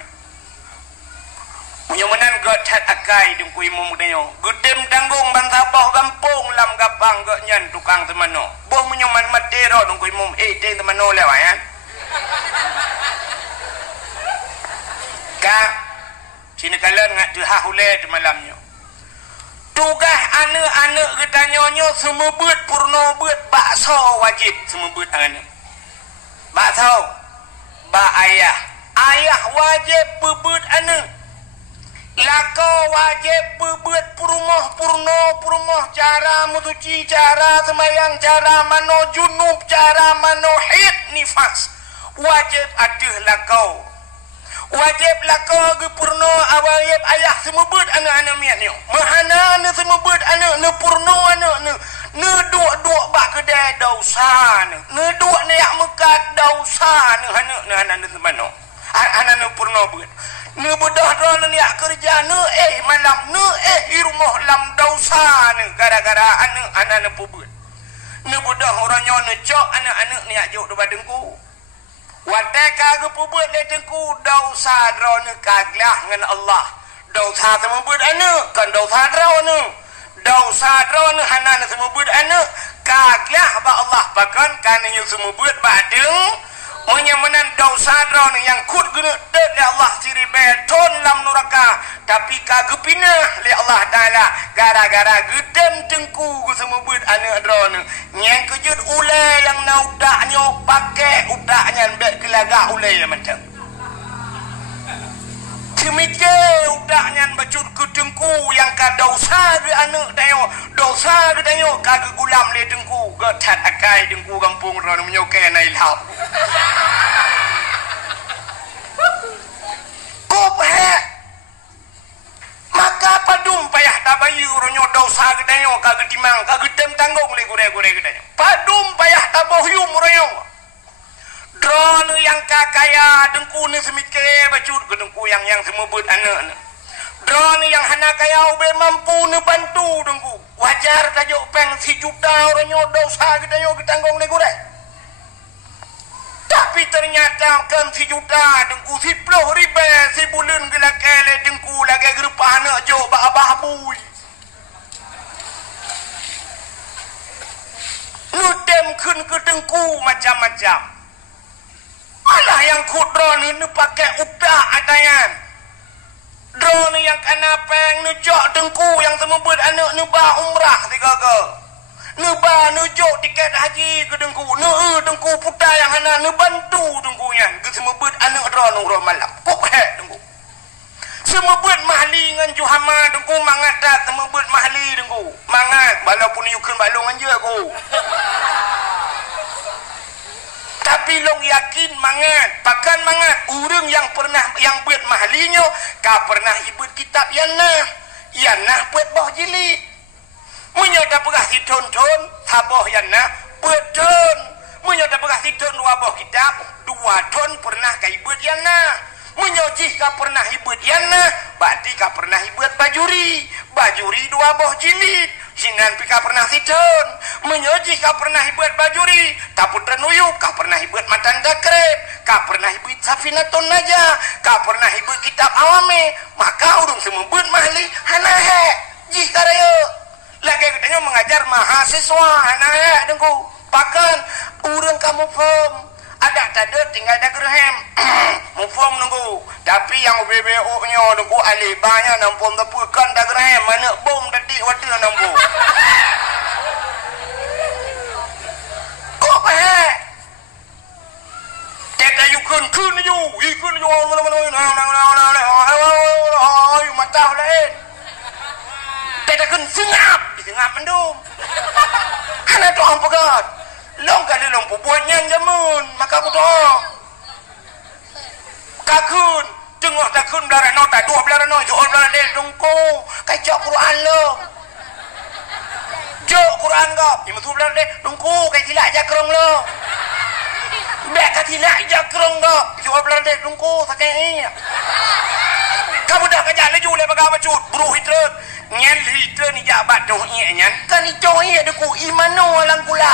menyamanan gacat akai dengku imum denyo gedem tanggung bantabah kampung lam gapang gaknya tukang semana boh menyaman matero dengku imum ten semana lewayan ka sini kalian ngak tuhah uleh di malamnya tugas anak-anak ketanyanya semua buat purno buat bakso wajib semua buat anak bakso bak ayah wajib buat anak lako wajib buat purno cara mutuci cara semayang cara mano junub cara mano hid nifas wajib aduh lako wajib lako ge purno awajib ayah semua buat anak-anak miatnya mahana ne semua buat anak ne purno anak ne duk bak kedai dosa ne duk ne yak mekat dosa ne anak ne semano anak ne purno buat ne bedah ron ne yak kerja ne malam ne irumah lam dosa ne gara-gara anak ne buat ne bedah orangnya ne cok anak-anak ne yak jok depan dengku watai kagak pubut le tengku dosa drone kaglah ngan Allah dosa semubut anu kan dosa drone hanan semubut anu kaglah ba Allah pakan kan yu semubut badeng menyamanan dosa drone yang kut guna dan le Allah siri beton lam neraka tapi kagak pinah le Allah taala gara-gara gedem tengku gu semubut anu drone nyang kejut ulai yang naudaknya pakai udaknya bet kelagak ulai macam semike udaknya bacut ke tengku yang ka dosa ge anu dayo dosa ge dayo kagak gulam le tengku gatat akai tengku kampung drone menyokai nai lau maka padum payah tabayu ronyo dosa gedayo kagak timang kagak tem tanggung le gure-gure gedayo padum payah tabohyum ronyo drone yang kakaya dengku ni semike bacut ke dengku yang semubut anak drone yang hana kaya ube mampu ne bantu dengku wajar tajuk peng si juta ronyo dosa gedayo ketanggung le gure tapi ternyata kan si juta dengku 10 ribu si bulan gelakele dengku lagi gerupa anak jo abah bui nutem kun ke dengku macam-macam malah yang ku drone ini pakai udah atayan drone yang kena peng nujok dengku yang semubut anak nubah umrah tiga-tiga neba nujok tiket haji ke dengku dengku putar yang hana nebantu dengkunya ke semebut anak drone urang malam kok dengku semebut mahli ngan juhama dengku mangat dak semebut mahli dengku mangat walaupun yukun balong anje aku tapi long yakin mangat pakan mangat urang yang pernah yang buat mahlinya ka pernah ibut kitab yanah buat boh jilid menyata pegah hiton-ton saboh yana beton menyata pegah hiton 2 boh kitab 2 ton pernah ka ibut yana menyojih ka pernah ibut yana berarti ka pernah ibut bajuri 2 boh jilid Jinan pika pernah tidun. Menyoji ka pernah ibuat bajuri. Taputra nuyuk ka pernah ibuat matanda krep. Ka pernah ibuat safinatun naja. Ka pernah ibuat kitab awame. Maka urung semebut mahli hanahe. Jih karaya. Lagi katanya mengajar mahasiswa hanahe dengku. Pakan urang kamu fom. Ada tanda tinggal ada gerhem. Mufom nunggu. Tapi yang BBO nya nunggu alibanya nampom tepukan dah gerhem. Mana bom tadi waktu nampu. Kok apa? Teta yukun kun ju. Ikun ju. Ayo mata lain. Teta kun sengap. Sengap mendung. Hana tu am pegat. Long kali long buatnya jamun maka aku doa kakun tengok takun belara nota dua belara no jual belara del dongko kacau Quran lo jok Quran gap ima tu belara del dongko kai tilak jakrong lo bek ka tilak jakrong gap jual belara del dongko sakai kamu dah kajak laju le baga bacut buru hitret nyen hitret ni jabat doh nyen kan ni joy ada ku imano lang kula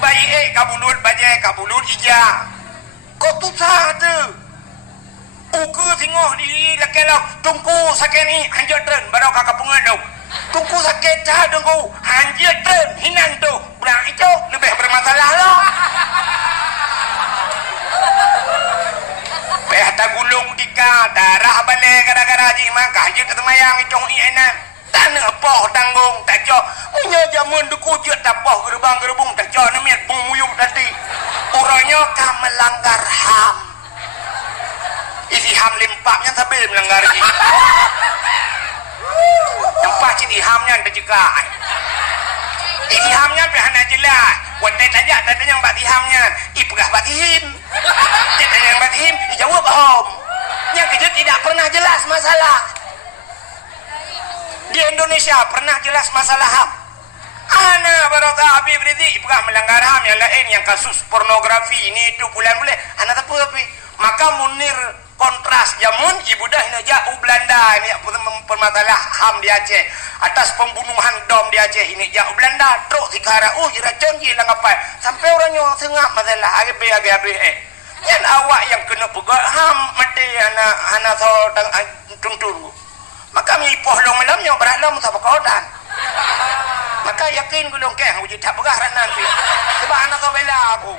bayi kabulut bajai kabulut ija kok tu satu uku singoh di lakelok tungku sakit ni hanjat tren baru kakak pengaduk tungku sakit cah tungku hanjat tren hinan tu berang itu lebih bermasalah lah pehta gulung dika darah balik gara-gara ji maka hanjat temayang itu enak tanah poh tanggung tak jauh punya jamun dukujut tak poh gerbang-gerbung tak jauh nemiat pemuyuk tadi uranya kah melanggar HAM isi HAM limpaknya tapi melanggar ini tempat isi HAMnya ada juga isi HAMnya pihana jelas wadah tajak tadi yang bati HAMnya ipegah batihim tadi yang batihim dijawab HAM yang kejut tidak pernah jelas masalah di Indonesia pernah jelas masalah HAM. Ana barokah Habib Rizik pernah melanggar HAM yang lain yang kasus pornografi ini itu bulan-bulan. Ana tak apa. Maka Munir kontras jamun ibu dah jauh Belanda ini permasalah HAM di Aceh atas pembunuhan dom di Aceh ini jauh Belanda truk sikara jeracun hilang apa sampai orangnya sengap masalah agb yang awak yang kena pegat HAM mati anak so tuntun maka mipoh long malamnya berat long tak pakodan maka yakin gulung keh wujud tak pegah nanti sebab anak kau bela aku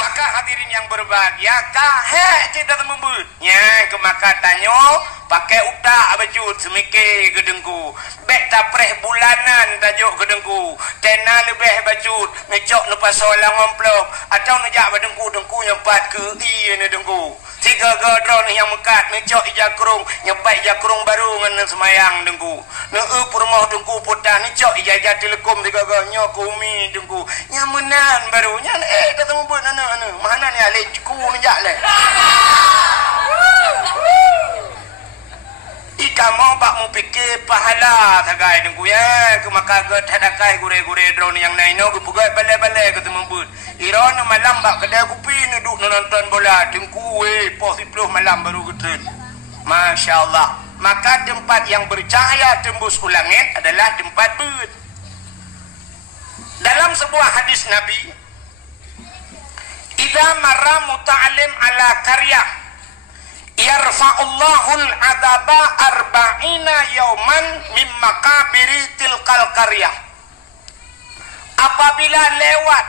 maka hadirin yang berbahagia kahe tidak membut nya ke maka tanyo pakai utak bajut semike gedengku bek tapreh bulanan tajuk gedengku tena lebih bajut ngecok lepas solang ngomplok atau nejak badengku dengku nyempat ke i ni dengku tiga gadron yang mekat ngecok ijakrung nyempat ijakrung baru ngan semayang dengku neup rumah dengku putah ngecok ijajah telekom tiga ganyo kumi dengku nyamenan baru nyan datang membut ana mana ni ale ku nejak le ika mau pak mu fikir pahala tagai dengku ya ke maka get hadakai gure-gure drone yang lain no gupugai balai-balai ke membut iron malam bak kedai kopi ni duk nonton bola dengku pos 10 malam baru getren masyaallah maka tempat yang bercahaya tembus ulangit adalah tempat bud dalam sebuah hadis Nabi idza marra muta'allim ala qaryah yarfa'ullahul adaba arba'ina yauman min makabiri tilkal qaryah apabila lewat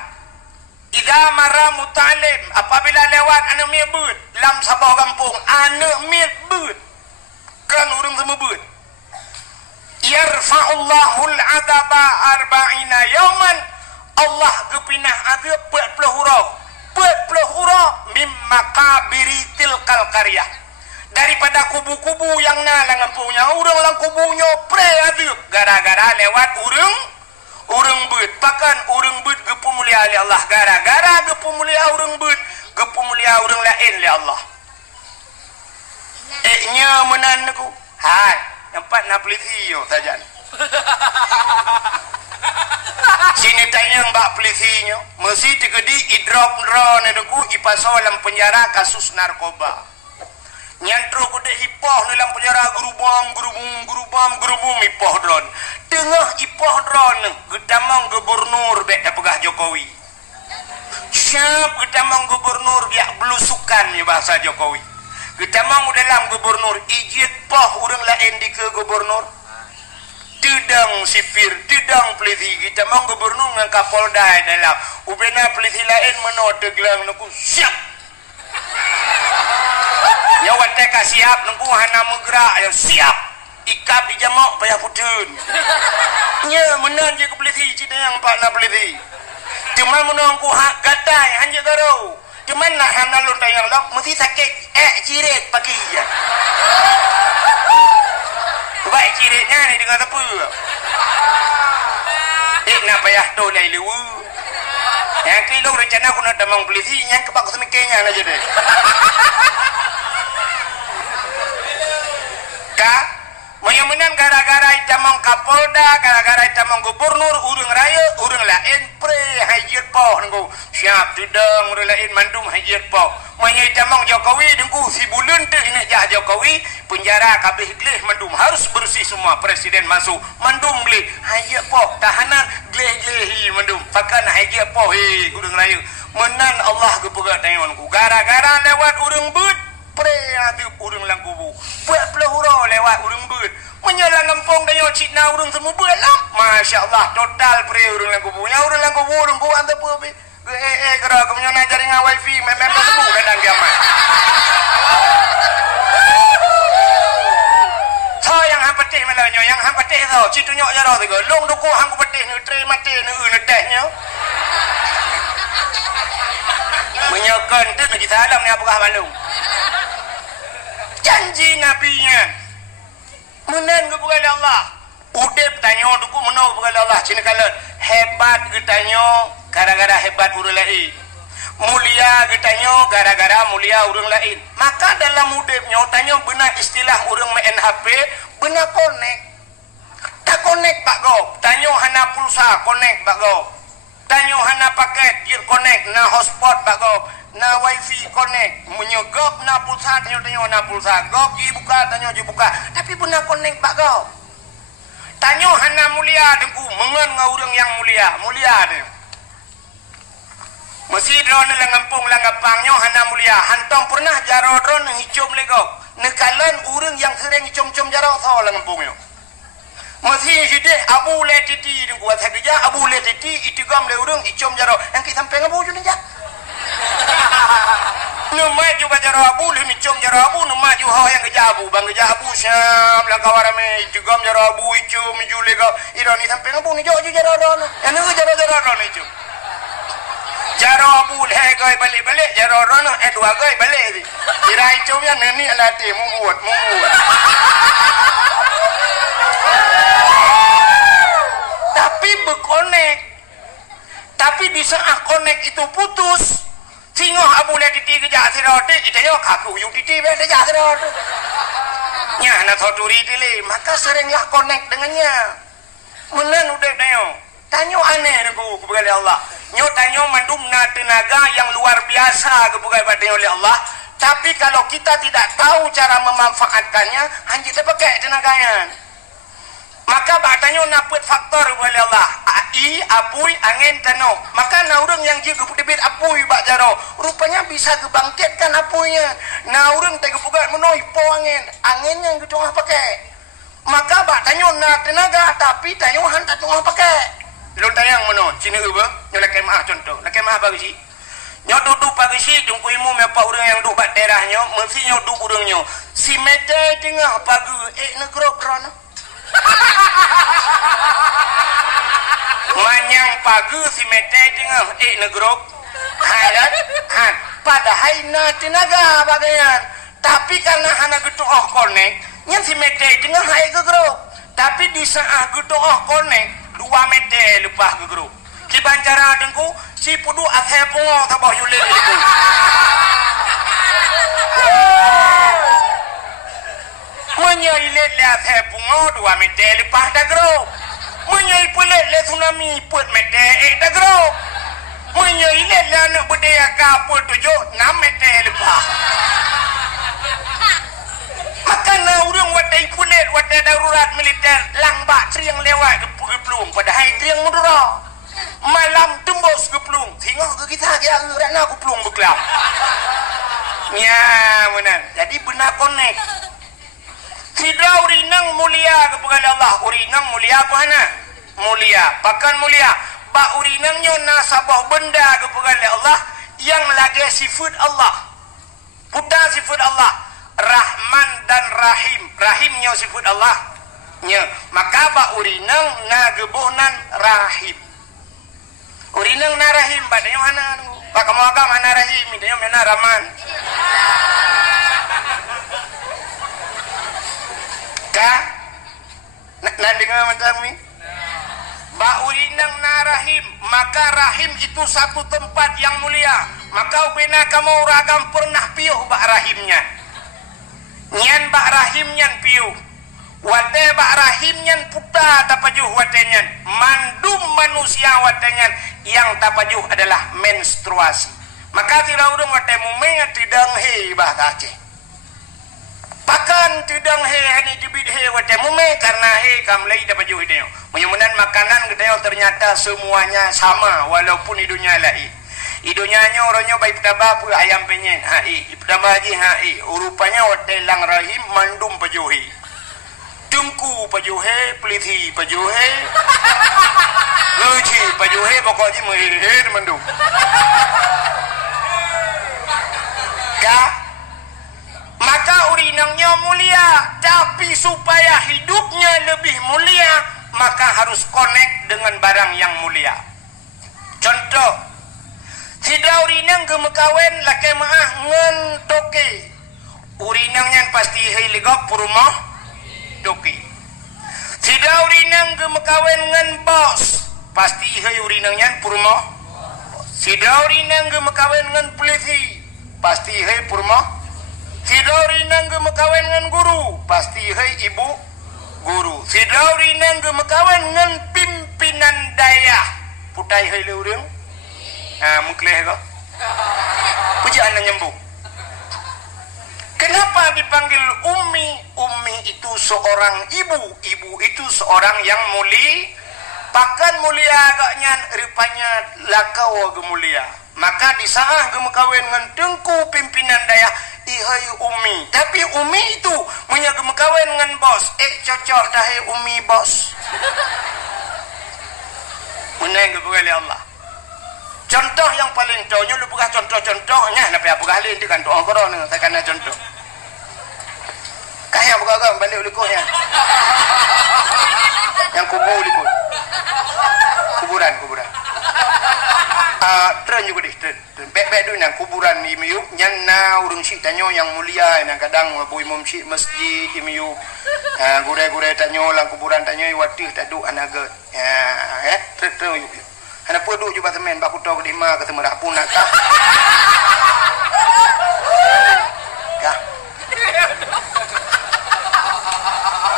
idza marra muta'allim apabila lewat anu miebut lam sabah kampung anu miebut kan urang semebut yarfa'ullahul adaba arba'ina yauman Allah gepinah adab 40 huruf mim makabiri tilkal qaryah daripada kubu-kubu yang nalang empunya urang lang kubunya pre adab gara-gara lewat urang beut pakan urang beut gepu mulia oleh Allah gara-gara gepu mulia urang beut gepu mulia urang lain oleh Allah nya menan aku hai empat na polisi yo saja sini tanya mbak polisinya mesti tegedi idrop drone deku ipaso dalam penjara kasus narkoba Nyantro kuda hipoh dalam penjara gerubam hipoh drone. Tengah hipoh drone gedamang gubernur bek pegah Jokowi. Siap gedamang gubernur dia belusukan ya bahasa Jokowi. Gedamang dalam gubernur ijit poh urang lain di ke gubernur. Tidang sipir, tidang peliti gedamang gubernur ngan Kapolda dalam. Ubena peliti lain menodeglang nuku siap. Nyawa teka siap nunggu hana megrak yang siap ikap di jamak payah putun nya menan je ke peliti cita yang pak na peliti cuma menunggu hak gatai hanya garau cuma nak hana lontai yang lok mesti sakit cirit pagi ya baik ciritnya ni dengan tepu nak payah tu lai lewu yang kilo rencana aku nak damang peliti yang kepak semikirnya aja deh menyamenan gara-gara itamang Kapolda, gara-gara itamang gubernur, urang raya, urang lain pre hajir poh nunggu siap tudang urang lain mandum hajir poh. Manya itamang Jokowi nunggu si bulan tu ini jah Jokowi penjara kabeh gleh mandum harus bersih semua presiden masuk mandum gleh hajir poh tahanan gleh mandum pakan hajir poh urang raya menan Allah gepegat tayonku gara-gara lewat urang but pre adu urang langkubu buat pelahura lewat urang but menyalang ngempong dayo Cina urang semua buat lah masya-Allah total pre urang langkubu nya urang langkubu urang ku ante pe kera kemunya na jaringan wifi memang semua kadang kiamat so yang hang petih melonyo yang hang petih tu citu nyok jaro tu long duku hang ku petih ni tre mati ni netehnya menyokan tu nak salam ni apakah malu janji nabinya menan kepada Allah udep tanya duku menau kepada Allah cina kalan hebat getanya gara-gara hebat urang lain mulia getanya gara-gara mulia urang lain maka dalam udepnya tanya benar istilah urang main HP benar connect tak connect Pak Go tanya hana pulsa connect Pak Go tanya hana paket gear connect na hotspot Pak Go na wifi connect menyegop na pulsa tanya na pulsa gop ji buka tanya ji buka tapi benar connect Pak Go tanya hana mulia dengku mengen ngurang yang mulia dia mesti drone lang ngempung lang ngapangnya hana mulia hantong pernah jaro drone ngicum lego nekalan urang yang sering ngicum-cum jaro tho lang ngempungnya mesti jideh abu le titi dengku at kerja abu le titi itigam le urang icum jaro yang kita sampai ngabu jun aja numai juga jaro abu le ngicum jaro abu numai juga yang kerja abu bang kerja abu siap lang kawarame itigam jaro abu icum jule go ironi sampai ngabu ni jo jaro drone yang jaro drone icum jaro abu le goi balik jaro rono dua goi balik ni kira icumnya neni alati mubuat tapi berkonek tapi di saat konek itu putus singoh abu le titi keja sirote itayo kaku yung titi be keja sirote nya na thoturi dile maka seringlah konek dengannya menan udah dayo tanyo aneh nunggu kepada Allah nyo tanyo mandumna tenaga yang luar biasa kepada oleh Allah tapi kalau kita tidak tahu cara memanfaatkannya hanya kita pakai tenaganya maka batanya naput faktor oleh Allah ai apui angin tano maka na urang yang jigu debit apui bak jaro rupanya bisa kebangkitkan apuinya na urang tege pugat menoi po angin yang gitu pakai maka batanya na tenaga tapi tanyo han tak tengah pakai lo tayang menon sini uba nyola kemah contoh la kemah bagi si nyo duduk pagi si jungku imu me pa urang yang duduk bat daerahnya mesti nyo duduk urangnya si mete tengah pagi negro krono manyang pagi si mete tengah negro hayat han padahal na tenaga bagian tapi karena hana gitu konek nya si mete tengah hai gegro tapi di saat gitu konek 2 meter lepas ke grup kibancara dengku si pudu athe pungo tabah yule itu menyailet le athe pungo 2 meter lepas dah grup menyai pulet le tsunami put meter dah grup menyailet le anak budaya ka put 7 6 meter lepas Makana urang watai pulet, watai darurat militer, langbak triang lewat ke pelung, padahal triang mudara. Malam tembus ke pelung, tengok ke kita kira urat nak ke pelung berkelam. Ya, benar. Jadi benar connect. Tidak urinang mulia kepada Allah. Urinang mulia apa hana? Mulia. Pakan mulia. Ba urinangnya nasabah benda kepada Allah yang lagi sifat Allah. Putar sifat Allah. Rahman dan Rahim. Rahimnya sifat Allah. Nya. Maka ba urinang nagebuhnan Rahim. Urinang na Rahim. Badanya mana? Pak kamu agak mana Rahim? Idanya mana Rahman? Kah? Nak dengar macam ni? Ba urinang na Rahim. Maka Rahim itu satu tempat yang mulia. Maka bina kamu ragam pernah piuh ba Rahimnya. Nyan ba Rahimnya piuh. Wate ba Rahimnya puta tapajuh watenyan. Mandum manusia watenyan. Yang tapajuh adalah menstruasi. Maka tidak urung wate mumeng tidak he bah Aceh. Pakan tidak he hani jebit he wate mume karena he kamlei tapajuh ideo. Menyumunan makanan gedeo ternyata semuanya sama walaupun idunya lai. Idunya orangnya baik pertama pu ayam penyen. Hai, pertama haji hai. Rupanya wate lang Rahim mandum pajuhi. Tungku pajuhe, peliti pajuhe. Luci pajuhe pokoknya mehir mandum. Kah? Maka urinangnya mulia, tapi supaya hidupnya lebih mulia, maka harus connect dengan barang yang mulia. Contoh, tidak urinang gemekawen laki maah ngen toke. Urinangnya pasti heiligok purumah toke. Tidak urinang gemekawen ngen bos. Pasti hai urinangnya purumah. Tidak urinang gemekawen ngen peliti. Pasti hai purumah. Tidak urinang gemekawen ngen guru. Pasti hai ibu guru. Tidak urinang gemekawen ngen pimpinan daya. Putai hai le urang. Mukleh kau. Pujaan nyambung. Kenapa dipanggil Ummi? Ummi itu seorang ibu. Ibu itu seorang yang mulia. Pakan mulia agaknya rupanya lakau gemulia. Maka disahah gemekawin dengan tengku pimpinan daya ihai Ummi. Tapi Ummi itu punya gemekawin dengan bos. Cocok dah Ummi bos. Menang kepada Allah. Contoh yang paling contohnya lu buka contoh-contohnya kenapa ya buka halin di kan doa korona saya kena contoh. Kayak buka agak balik ulikuhnya. Yang kubur ulikut. Kuburan. Tren juga deh, tren. Bek dulu nang kuburan imiu, nyan na urung si tanyo yang mulia, nang kadang bu imam si masjid imiu, gure tanyo lang kuburan tanyo iwatih tadu anaga, tren yuk. Hana peduk juga temen, baku tahu kelima ketemu rapun nak kah?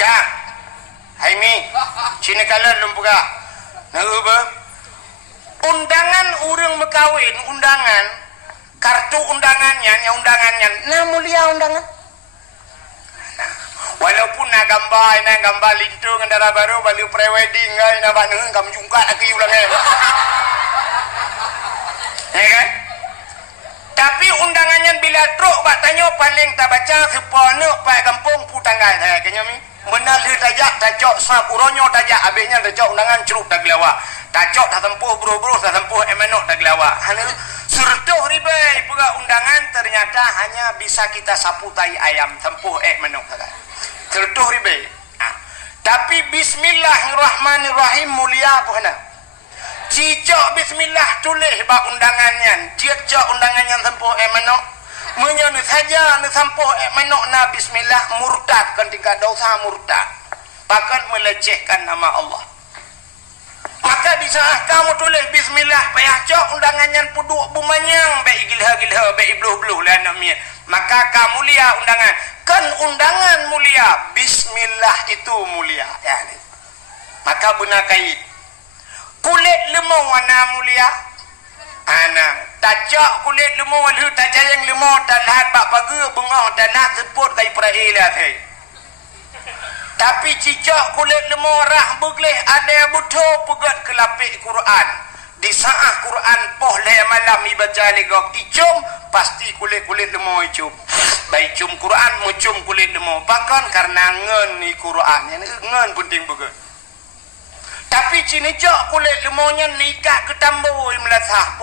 Kah? Haimi, sini kalian lumpuka. Naga undangan urang mekawin, undangan kartu undangannya, nah mulia undangan. Nah, walaupun na gambar lintu ngendara baru bali pre-wedding ngai na baneng kam jungka lagi ulang ya kan? Tapi undangannya bila truk bak tanyo paling tak baca sepone pak kampung putanggai saya kenya mi menal dia tajak sapuronyo tajak abehnya tajak undangan ceruk dak lawa tajak tak tempuh bro tak tempuh emenok dak lawa hanya surtuh ribai pula undangan ternyata hanya bisa kita sapu tai ayam tempuh menok saja surtuh ribai tapi bismillahirrahmanirrahim mulia puhana cicok bismillah tulis bak undangannya cicok undangannya tempuh menok menyanu saja ni sampuh menok na bismillah murtad kan tingkat dosa murtad bahkan melecehkan nama Allah. Maka di saat kamu tulis bismillah payah cok undangannya puduk bumanyang baik gilha baik bluh lah namanya maka kamu mulia undangan kan undangan mulia bismillah itu mulia ya. Maka benar kait kulit lemau warna mulia Ana tajak kulit lemah lu tajak yang lemah dan lahat bak pagi bengah dan nak teput kai perailah kai. Tapi cicak kulit lemah rah begleh ada butuh pegat kelapik Quran. Di saat Quran poh le malam ibaca legok icum pasti kulit-kulit lemah icum. Baik cum Quran mucum kulit lemah bahkan karena ngen ni Quran yang ngen penting begat. Tapi cini cak kulit lemahnya nikah ketambui melasah